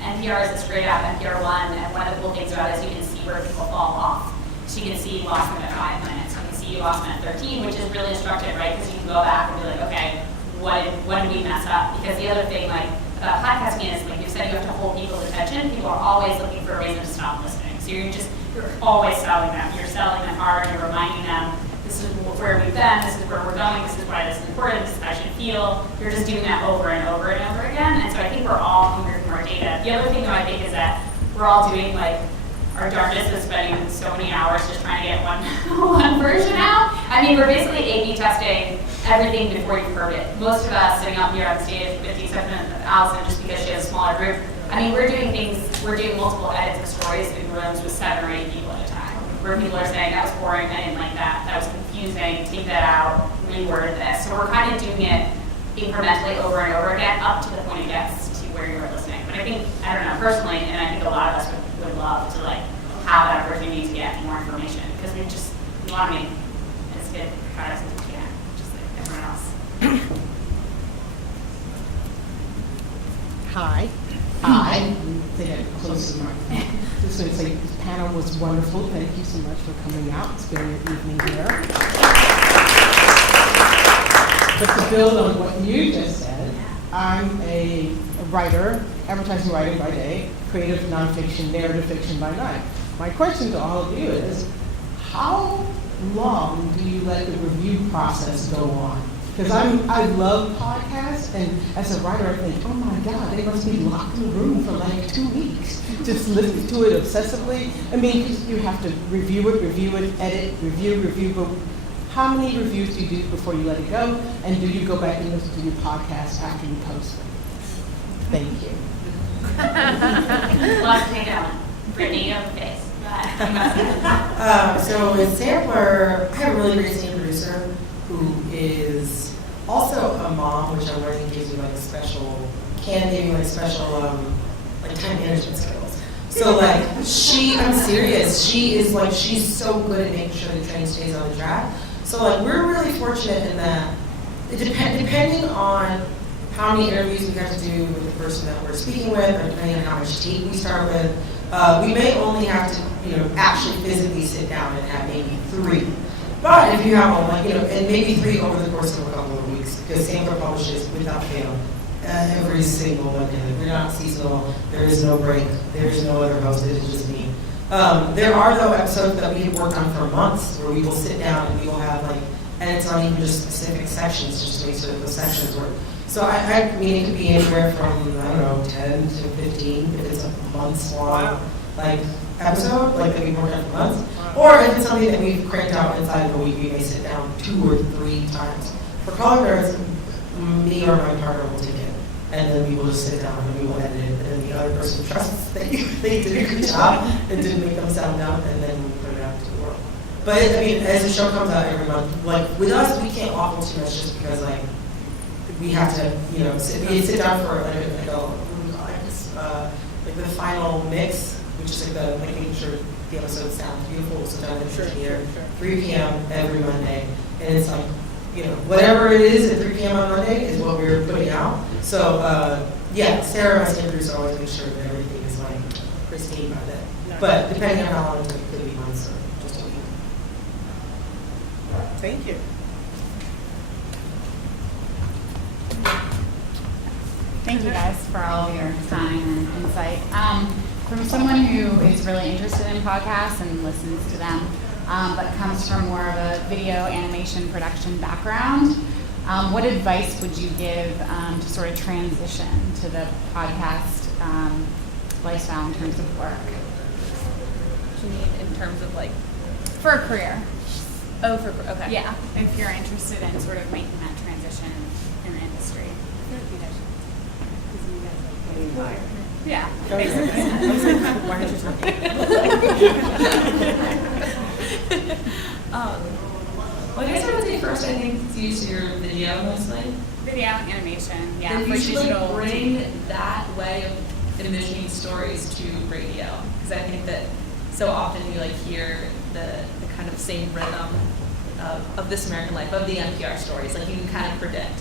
NPR is this great app, NPR One, and one of the cool things about it is you can see where people fall off. So you can see you lost them at 5 minutes. You can see you lost them at 13, which is really instructive, right? Because you can go back and be like, okay, what did we mess up? Because the other thing, like, about podcasting is, like you said, you have to hold people's attention. People are always looking for a reason to stop listening. So you're always selling them. You're selling them hard. You're reminding them, this is where we've been. This is where we're going. This is why this is important. This is how I should feel. You're just doing that over and over and over again. And so I think we're all hungry for more data. The other thing, though, I think is that we're all doing, like, our darndest is spending so many hours just trying to get one version out. I mean, we're basically A/B testing everything before you've heard it. Most of us sitting up here on stage with 57 with Allison, just because she has a smaller group, I mean, we're doing multiple edits of stories in rooms with 7 or 8 people at a time, where people are saying, that was boring, I didn't like that, that was confusing, take that out, reword this. So we're kind of doing it incrementally over and over again, up to the point it gets to where you're listening. But I think, I don't know, personally, and I think a lot of us would love to, like, have that opportunity to get more information, because we want to make as good products as we can, just like everyone else. Hi. I think I'm close to the microphone. Just want to say this panel was wonderful. Thank you so much for coming out and spending your evening here. But to build on what you just said, I'm a writer, advertising writer by day, creative nonfiction, narrative fiction by night. My question to all of you is, how long do you let the review process go on? Because I love podcasts, and as a writer, I think, oh my God, they must be locked in a room for like 2 weeks, just listening to it obsessively. I mean, you have to review it, edit, review, but how many reviews do you do before you let it go? And do you go back and listen to your podcast after you post it? Thank you. Lots to take on. Brittany, on the face. So with Sampler, I have a really great senior producer who is also a mom, which I'm learning gives you like time management skills. So like I'm serious. She's so good at making sure the train stays on the track. So like we're really fortunate in that, depending on how many interviews we have to do with the person that we're speaking with, or depending on how much tape we start with, we may only have to, actually physically sit down and have maybe 3. But if you have and maybe 3 over the course of a couple of weeks, because Sampler publishes without fail every single Monday. We're not seasonal. There is no break. There is no other host. It is just me. There are though episodes that we have worked on for months where we will sit down and we will have edits on even just specific sections just to make sure that those sections work. So I mean, it could be anywhere from, 10 to 15 if it's a months long, episode, that we've worked on for months. Or if it's something that we've cranked out inside of a week, we may sit down 2 or 3 times. For Color Nerds, me or my partner will take it, and then we will just sit down and we will edit it, and then the other person trusts that they did a good job and didn't make them sound dumb, and then we put it out to the world. But as the show comes out every month, with us, we can't waffle too much just because we have to, sit down for the final mix, which is making sure the episode sounds beautiful. So done at 3 p.m. every Monday, and it's whatever it is at 3 p.m. on Monday is what we're putting out. So Sarah, my senior producer, always makes sure that everything is pristine by then. But depending on how long it took, it could be months or just a week. Thank you. Thank you guys for all of your time and insight. From someone who is really interested in podcasts and listens to them, but comes from more of a video animation production background, what advice would you give to sort of transition to the podcast lifestyle in terms of work? Do you mean in terms of for a career? Oh, okay. Yeah, if you're interested in sort of making that transition in the industry. Yeah, basically. Well, I guess I would say first, I think it's use your video mostly. Video, animation, yeah, Then for you should like digital. bring that way of envisioning stories to radio, because I think that so often you like hear the kind of same rhythm of This American Life, of the NPR stories. Like you can kind of predict,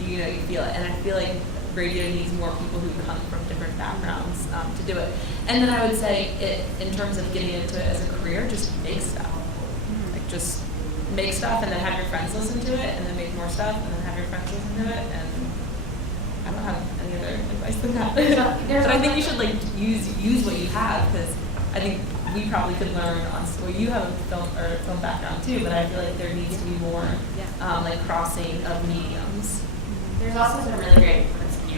you know, you feel it, and I feel like radio needs more people who come from different backgrounds to do it. And then I would say, in terms of getting into it as a career, just make stuff. Like just make stuff, and then have your friends listen to it, and then make more stuff, and then have your friends listen to it. And I don't have any other advice than that. But I think you should like use what you have, because I think we probably could learn on. Well, you have a film background too, but I feel like there needs to be more like crossing of mediums. There's also some really great groups in New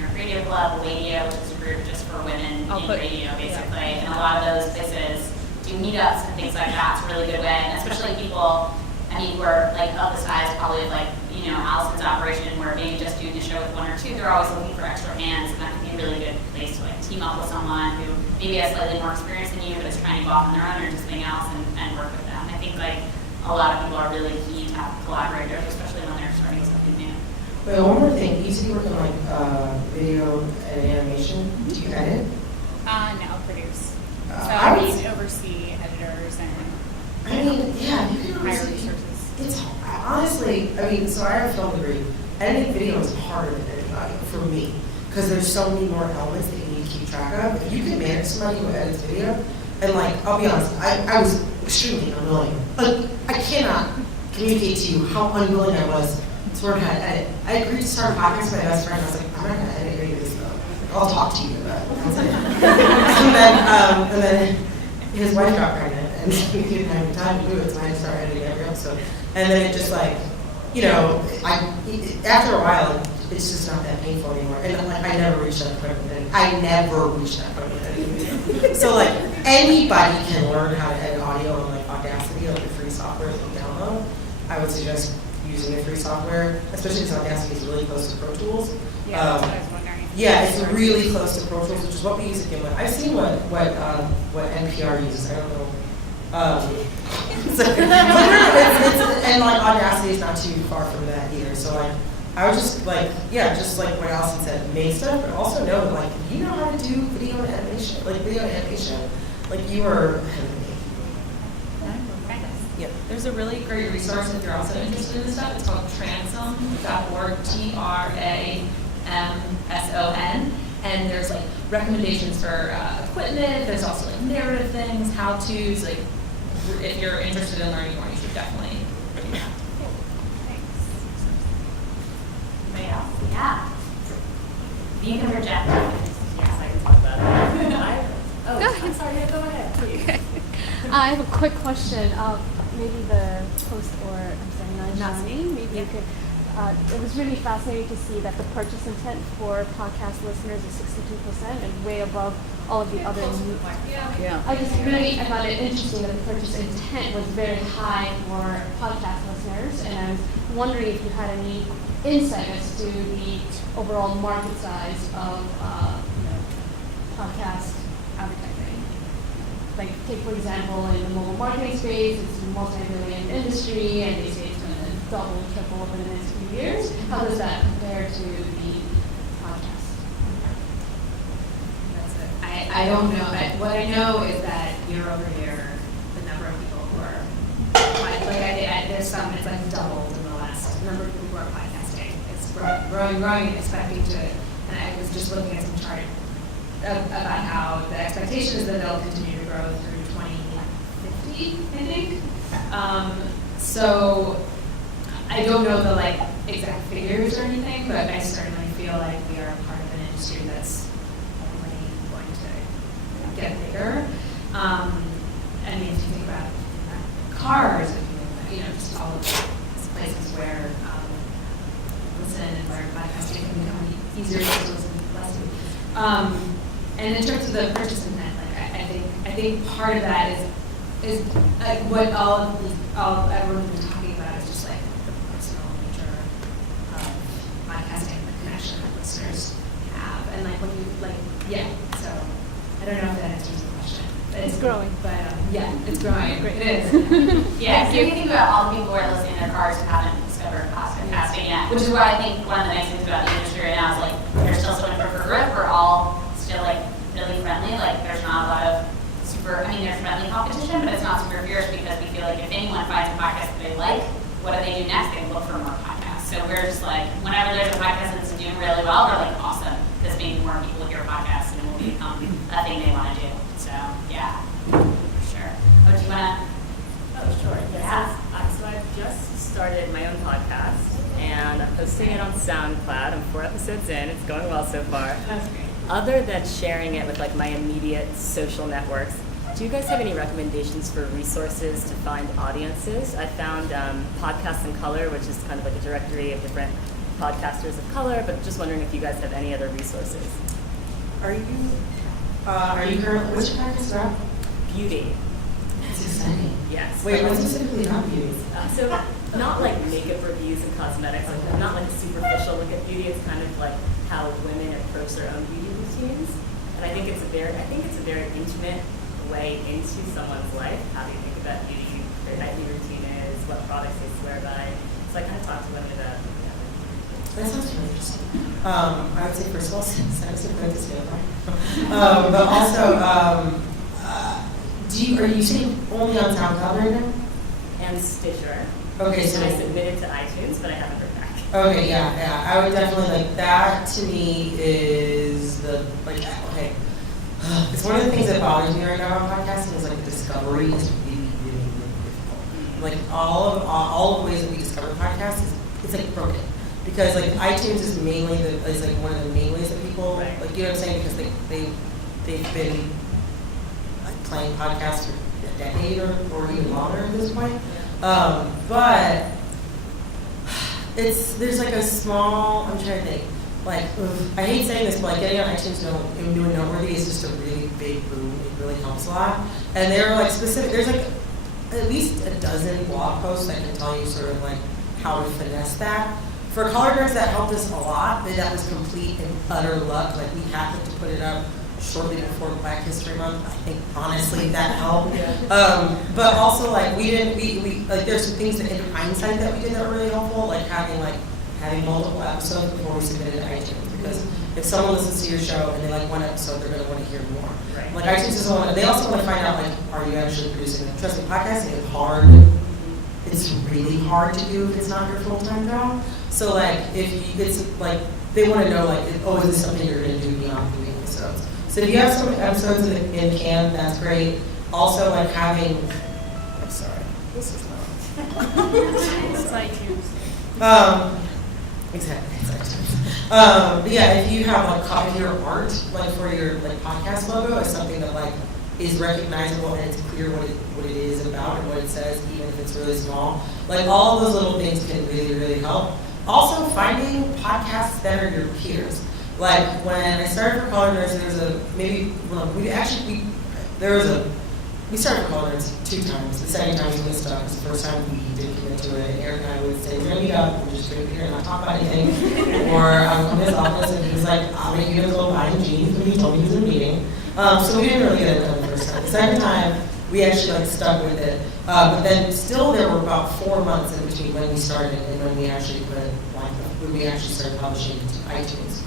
York Radio Club, Radio, which is a group just for women in radio, basically. And a lot of those places do meetups and things like that. It's a really good way, and especially people, I mean, who are like of the size probably of like, you know, Allison's operation, where maybe just doing the show with one or two, they're always looking for extra hands, and that can be a really good place to like team up with someone who maybe has slightly more experience than you, but is trying to go off on their own or do something else and work with them. I think like a lot of people are really keen to have collaborators, especially when they're starting something new. Wait, one more thing. You said you work on like video and animation. Do you edit? No, produce. So I I would- need to oversee editors and I mean, yeah, you can hire honestly, resources. it's honestly, I mean, so I have a film degree. Editing video is harder than editing audio for me, because there's so many more elements that you need to keep track of. If you can manage somebody who edits video, and like, I'll be honest, I was extremely unwilling. Like, I cannot communicate to you how unwilling I was to learn how to edit. I agreed to start a podcast with my best friend. I was like, I'm not gonna edit any of this though. I'll talk to you about it. And then his wife got pregnant, and we didn't have any time to do it, so I had to start editing every episode. And then it just like, you know, after a while, it's just not that painful anymore. And like, I never reached that point with editing. I never reached that point with editing video. So like, anybody can learn how to edit audio on like Audacity, like the free software that you download. I would suggest using the free software, especially because Audacity is really close to Pro Tools. Yeah, that's what I was wondering. Yeah, it's really close to Pro Tools, which is what we use at Gimlet. I've seen what NPR uses. I don't know. And like Audacity is not too far from that either. So like, I would just like, yeah, just like what Allison said, make stuff, but also know like, if you know how to do video and animation, like you are ahead of me. Yeah, there's a really great resource if you're also interested in this stuff. It's called transom.org, TRAMSON, and there's like recommendations for equipment. There's also like narrative things, how-tos. Like, if you're interested in learning more, you should definitely read that. Anybody else? Yeah. You can project. Yes, I can talk about it. I'm sorry, go ahead. I have a quick question. Maybe the host or Nazanin, maybe you could. It was really fascinating to see that the purchase intent for podcast listeners is 62% and way above all of the other. Yeah. I found it interesting that the purchase intent was very high for podcast listeners, and I was wondering if you had any insight as to the overall market size of podcast advertising. Like, take for example, in the mobile marketing space, it's a multi-billion industry, and they say it's going to double, triple over the next few years. How does that compare to the podcast? That's it. I don't know. What I know is that year over year, the number of people who are there's some, it's like doubled in the last number of people who are podcasting. It's growing, and expecting to. And I was just looking at some chart about how the expectation is that they'll continue to grow through 2050, I think. So I don't know the like exact figures or anything, but I certainly feel like we are part of an industry that's only going to get bigger. I mean, if you think about cars, if you think about, just all of these places where listen and where podcasting can become easier to listen to, less to. And in terms of the purchase intent, like I think part of that is like what everyone's been talking about is just like the personal nature of podcasting, the connection that listeners have, and like when you So I don't know if that answers the question. It's growing. But yeah, it's growing. It is. Yeah, so you think about all the people who are listening in their cars who haven't discovered podcast casting, yeah. Which is why I think one of the nice things about the industry right now is like there's still so much room for growth. We're all still like really friendly. Like there's not a lot of there's friendly competition, but it's not super fierce because we feel like if anyone finds a podcast that they like, what do they do next? They look for more podcasts. So we're just like, whenever there's a podcast that's doing really well, we're like, awesome, because maybe more people hear podcasts and it will become a thing they want to do. So yeah, for sure. Oh, do you want to? Oh, sure. Yeah. So I've just started my own podcast, and I'm posting it on SoundCloud. I'm 4 episodes in. It's going well so far. That's great. Other than sharing it with like my immediate social networks, do you guys have any recommendations for resources to find audiences? I found Podcasts in Color, which is kind of like a directory of different podcasters of color, but just wondering if you guys have any other resources. Are you currently, which podcast are Beauty. That's exciting. Yes. Wait, what specifically about beauty? So not like makeup reviews and cosmetics, like not like a superficial look at beauty. It's kind of like how women approach their own beauty routines. And I think it's a very intimate way into someone's life. How do you think about beauty, their nightly routine is, what products they swear by. So I kind of talk to women about That sounds really interesting. I would say first of all, send us a code to stand by. But also, are you saying only on SoundCloud right now? and Stitcher. Okay, so I submitted to iTunes, but I haven't heard back. okay, yeah. I would definitely like that. To me, is the okay. It's one of the things that bothers me right now on podcasting is like the discovery is really, really, really difficult. Like all the ways that we discover podcasts it's like broken because like iTunes is mainly is like one of the main ways that people right. like you know what I'm saying because they've been like playing podcasts for a decade or even longer at this point. But there's like a small I'm trying to think. Like, I hate saying this, but like getting on iTunes and doing Noteworthy is just a really big boom. It really helps a lot. And there are like there's like at least a dozen blog posts that can tell you sort of like how to finesse that. For Color Nerds, that helped us a lot. That was complete and utter luck. Like, we happened to put it up shortly before Black History Month. I think, honestly, that helped. But also, like, we like, there's some things that in hindsight that we did that were really helpful, like having multiple episodes before we submitted to iTunes. Because if someone listens to your show and they like one episode, they're going to want to hear more. Right. Like iTunes is one. They also want to find out, like, are you actually producing it? Trust me, podcasting is hard. It's really hard to do if it's not your full-time job. So, like, it's like they want to know, like, is this something you're going to do beyond doing episodes? So if you have some episodes in the can, that's great. Also, like having. I'm sorry, this is not. It's iTunes. Exactly, it's iTunes. But yeah, if you have like copy your art, like for your like podcast logo, is something that like is recognizable and it's clear what it is about and what it says, even if it's really small. Like all of those little things can really, really help. Also, finding podcasts that are your peers. Like when I started for Color Nerds, we started for Color Nerds 2 times. The second time we missed up. The first time we didn't commit to it. Eric and I would say, we're going to meet up, we're just going to be here and not talk about anything. Or I would come to his office and he was like, I'll make you a little wine and jeans when he told me he was in a meeting. So we didn't really get it done the first time. The second time, we actually like stuck with it. But then still there were about 4 months in between when we started and when we actually started publishing to iTunes.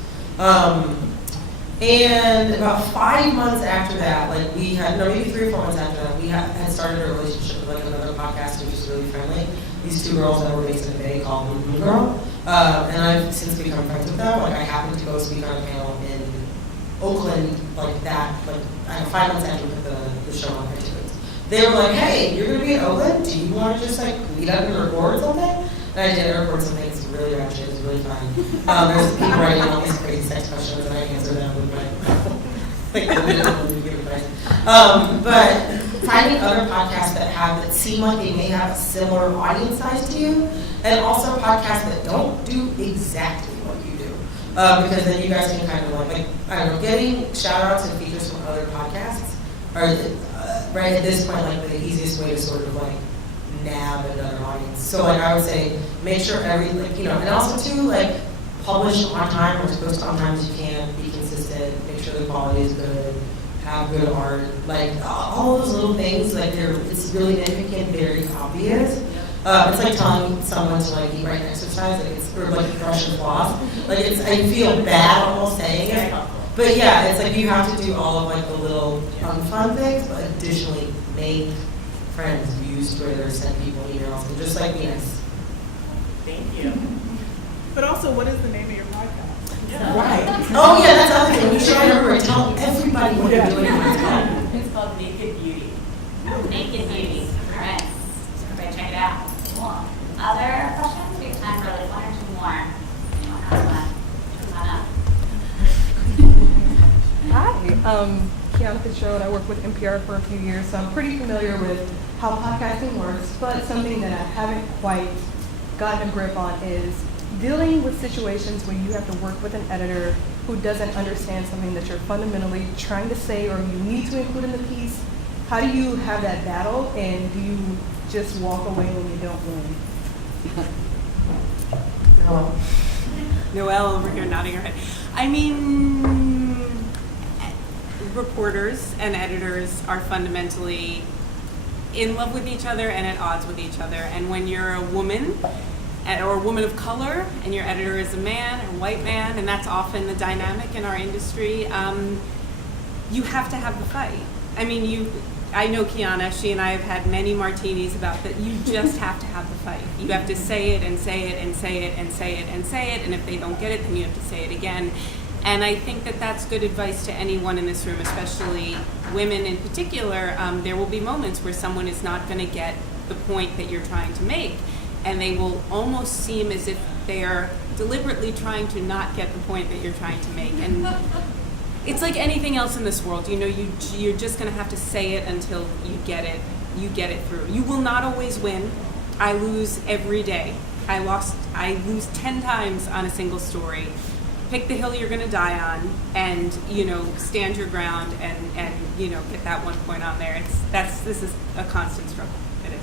And about 5 months after that, like we had, maybe 3 or 4 months after that, we had started a relationship with like another podcast who was just really friendly. These 2 girls that were based in the Bay called Moon Girl. And I've since become friends with them. Like I happened to go speak on a panel in Oakland, like that, like 5 months after we put the show on iTunes. They were like, hey, you're going to be in Oakland? Do you want to just like meet up and record something? And I did record something. It's really ratchet. It was really fun. There's people writing all these crazy sex questions, and I answer them with my advice. But finding other podcasts that seem like they may have a similar audience size to you, and also podcasts that don't do exactly what you do, because then you guys can kind of like I don't know, getting shout outs and features from other podcasts are right at this point like the easiest way to sort of like nab another audience. So like I would say make sure and also too like publish on time or as close to on time as you can, be consistent, make sure the quality is good, have good art, like all those little things, like it's really nitpicky and very obvious. It's like telling someone to like eat right and exercise, like it's or like brush and floss. Like it's I feel bad almost saying it. But yeah, it's like you have to do all of like the little unfun things, but additionally make friends, use Twitter, send people emails, and just like be nice. Thank you. But also, what is the name of your podcast? Right. Oh yeah, that's the other thing. We should remember to tell everybody what you're doing. It's called Naked Beauty. Naked Beauty. All right. Everybody check it out. Cool. Other questions? We have time for like one or two more. Anyone has one? Come on up. Hi, Kiana Fitzgerald. I worked with NPR for a few years, so I'm pretty familiar with how podcasting works, but something that I haven't quite gotten a grip on is dealing with situations where you have to work with an editor who doesn't understand something that you're fundamentally trying to say or you need to include in the piece. How do you have that battle, and do you just walk away when you don't win? No. Noel over here nodding her head. I mean, reporters and editors are fundamentally in love with each other and at odds with each other. And when you're a woman or a woman of color and your editor is a man or a white man, and that's often the dynamic in our industry, you have to have the fight. I mean, I know Kiana, she and I have had many martinis about that. You just have to have the fight. You have to say it and say it and say it and say it and say it, and if they don't get it, then you have to say it again. And I think that that's good advice to anyone in this room, especially women in particular. There will be moments where someone is not going to get the point that you're trying to make, and they will almost seem as if they are deliberately trying to not get the point that you're trying to make. And it's like anything else in this world, you know, you're just going to have to say it until you get it through. You will not always win. I lose every day. I lose 10 times on a single story. Pick the hill you're going to die on, and stand your ground, and get that 1 point on there. This is a constant struggle. It is.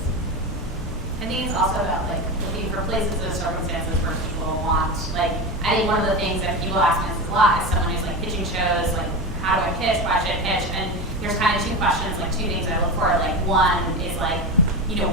I think it's also about like looking for places and circumstances where people want. Like, I think one of the things that people ask me this a lot is someone who's like pitching shows, like how do I pitch, why should I pitch? And there's kind of two questions, like two things I look for. Like one is like,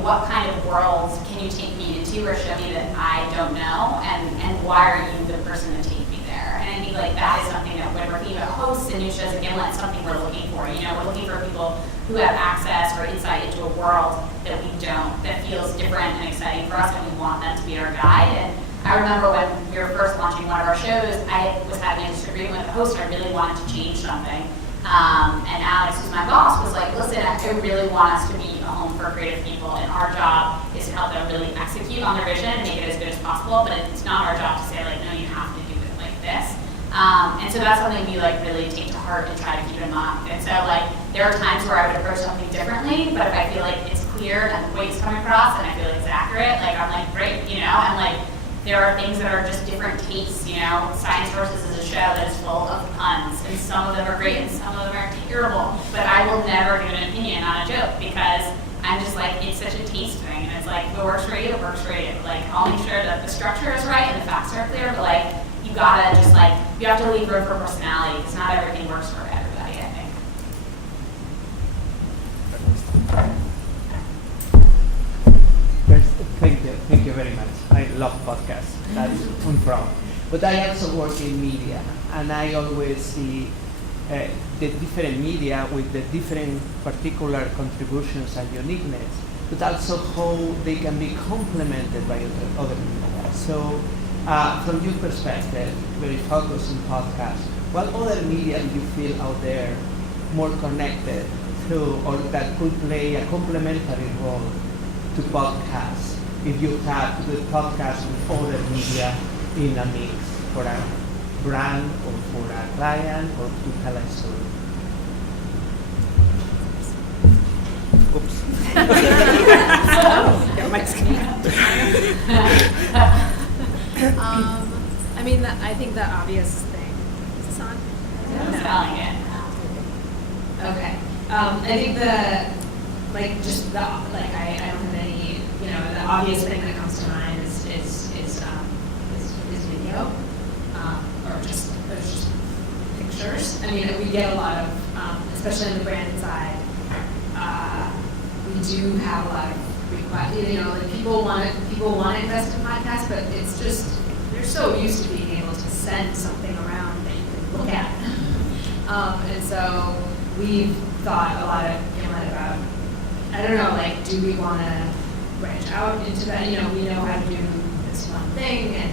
what kind of world can you take me into or show me that I don't know, and why are you the person to take me there? And I think like that is something that when we're thinking about hosts and new shows at Gimlet, it's something we're looking for. We're looking for people who have access or insight into a world that we don't, that feels different and exciting for us, and we want them to be our guide. And I remember when we were first launching one of our shows, I was having a disagreement with the host. I really wanted to change something. And Alex, who's my boss, was like, listen, I really want us to be a home for creative people, and our job is to help them really execute on their vision and make it as good as possible, but it's not our job to say, like, no, you have to do it like this. And so that's something we like really take to heart and try to keep in mind. And so like there are times where I would approach something differently, but if I feel like it's clear and the way it's coming across and I feel like it's accurate, like I'm like, great, and like there are things that are just different tastes, Science Sources is a show that is full of puns, and some of them are great and some of them are terrible, but I will never give an opinion on a joke because I'm just like, it's such a taste thing, and it's like, if it works for you, it works for you. Like, I'll make sure that the structure is right and the facts are clear, but like, you gotta just like, you have to leave room for personality, because not everything works for everybody, I think. Thank you very much. I love podcasts. That's I'm proud. But I also work in media, and I always see the different media with the different particular contributions and uniqueness, but also how they can be complemented by other media. So, from your perspective, very focused on podcasts, what other media do you feel out there more connected to, or that could play a complementary role to podcasts? If you have the podcast with other media in a mix for a brand or for a client or to tell a story. Oops. I think the obvious thing. Is this on? Spelling it. Okay. I think I don't have any, the obvious thing that comes to mind is video, or just pictures. I mean, we get a lot of, especially on the branded side, we do have a lot of like people want to invest in podcasts, but it's just they're so used to being able to send something around that you can look at. And so we've thought a lot at Gimlet about, I don't know, like, do we want to branch out into that? We know how to do this one thing, and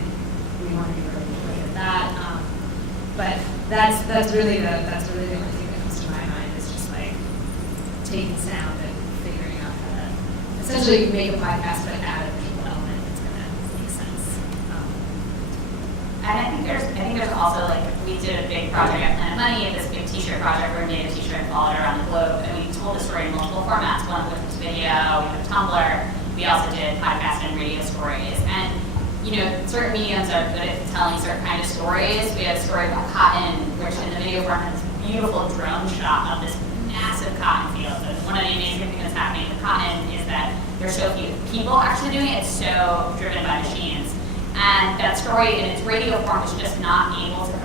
we want to be really good at that. But that's really the only thing that comes to my mind is just like taking sound and figuring out how to essentially make a podcast, but add a visual element that's going to make sense. And I think there's also, like, we did a big project at Planet Money, this big t-shirt project where we made a t-shirt and followed it around the globe, and we told the story in multiple formats. One was video, we have Tumblr, we also did podcast and radio stories. And, certain mediums are good at telling certain kind of stories. We had a story about cotton, which in the video form has this beautiful drone shot of this massive cotton field. And one of the amazing things that's happening with cotton is that there's so few people actually doing it. It's so driven by machines. And that story in its radio form was just not able to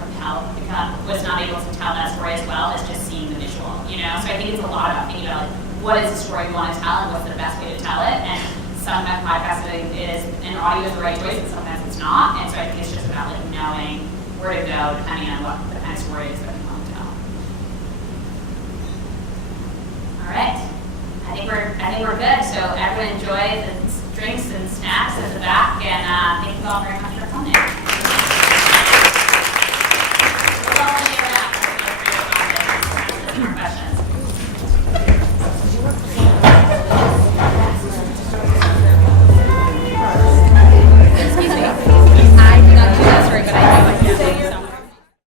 was not able to tell that story as well as just seeing the visual, So I think it's a lot about thinking about, like, what is the story you want to tell and what's the best way to tell it. And sometimes podcasting is, and audio is the right choice, and sometimes it's not. And so I think it's just about, like, knowing where to go depending on what the kind of story is that you want to tell. All right. I think we're good. So everyone enjoy the drinks and snacks at the back, and thank you all very much for coming.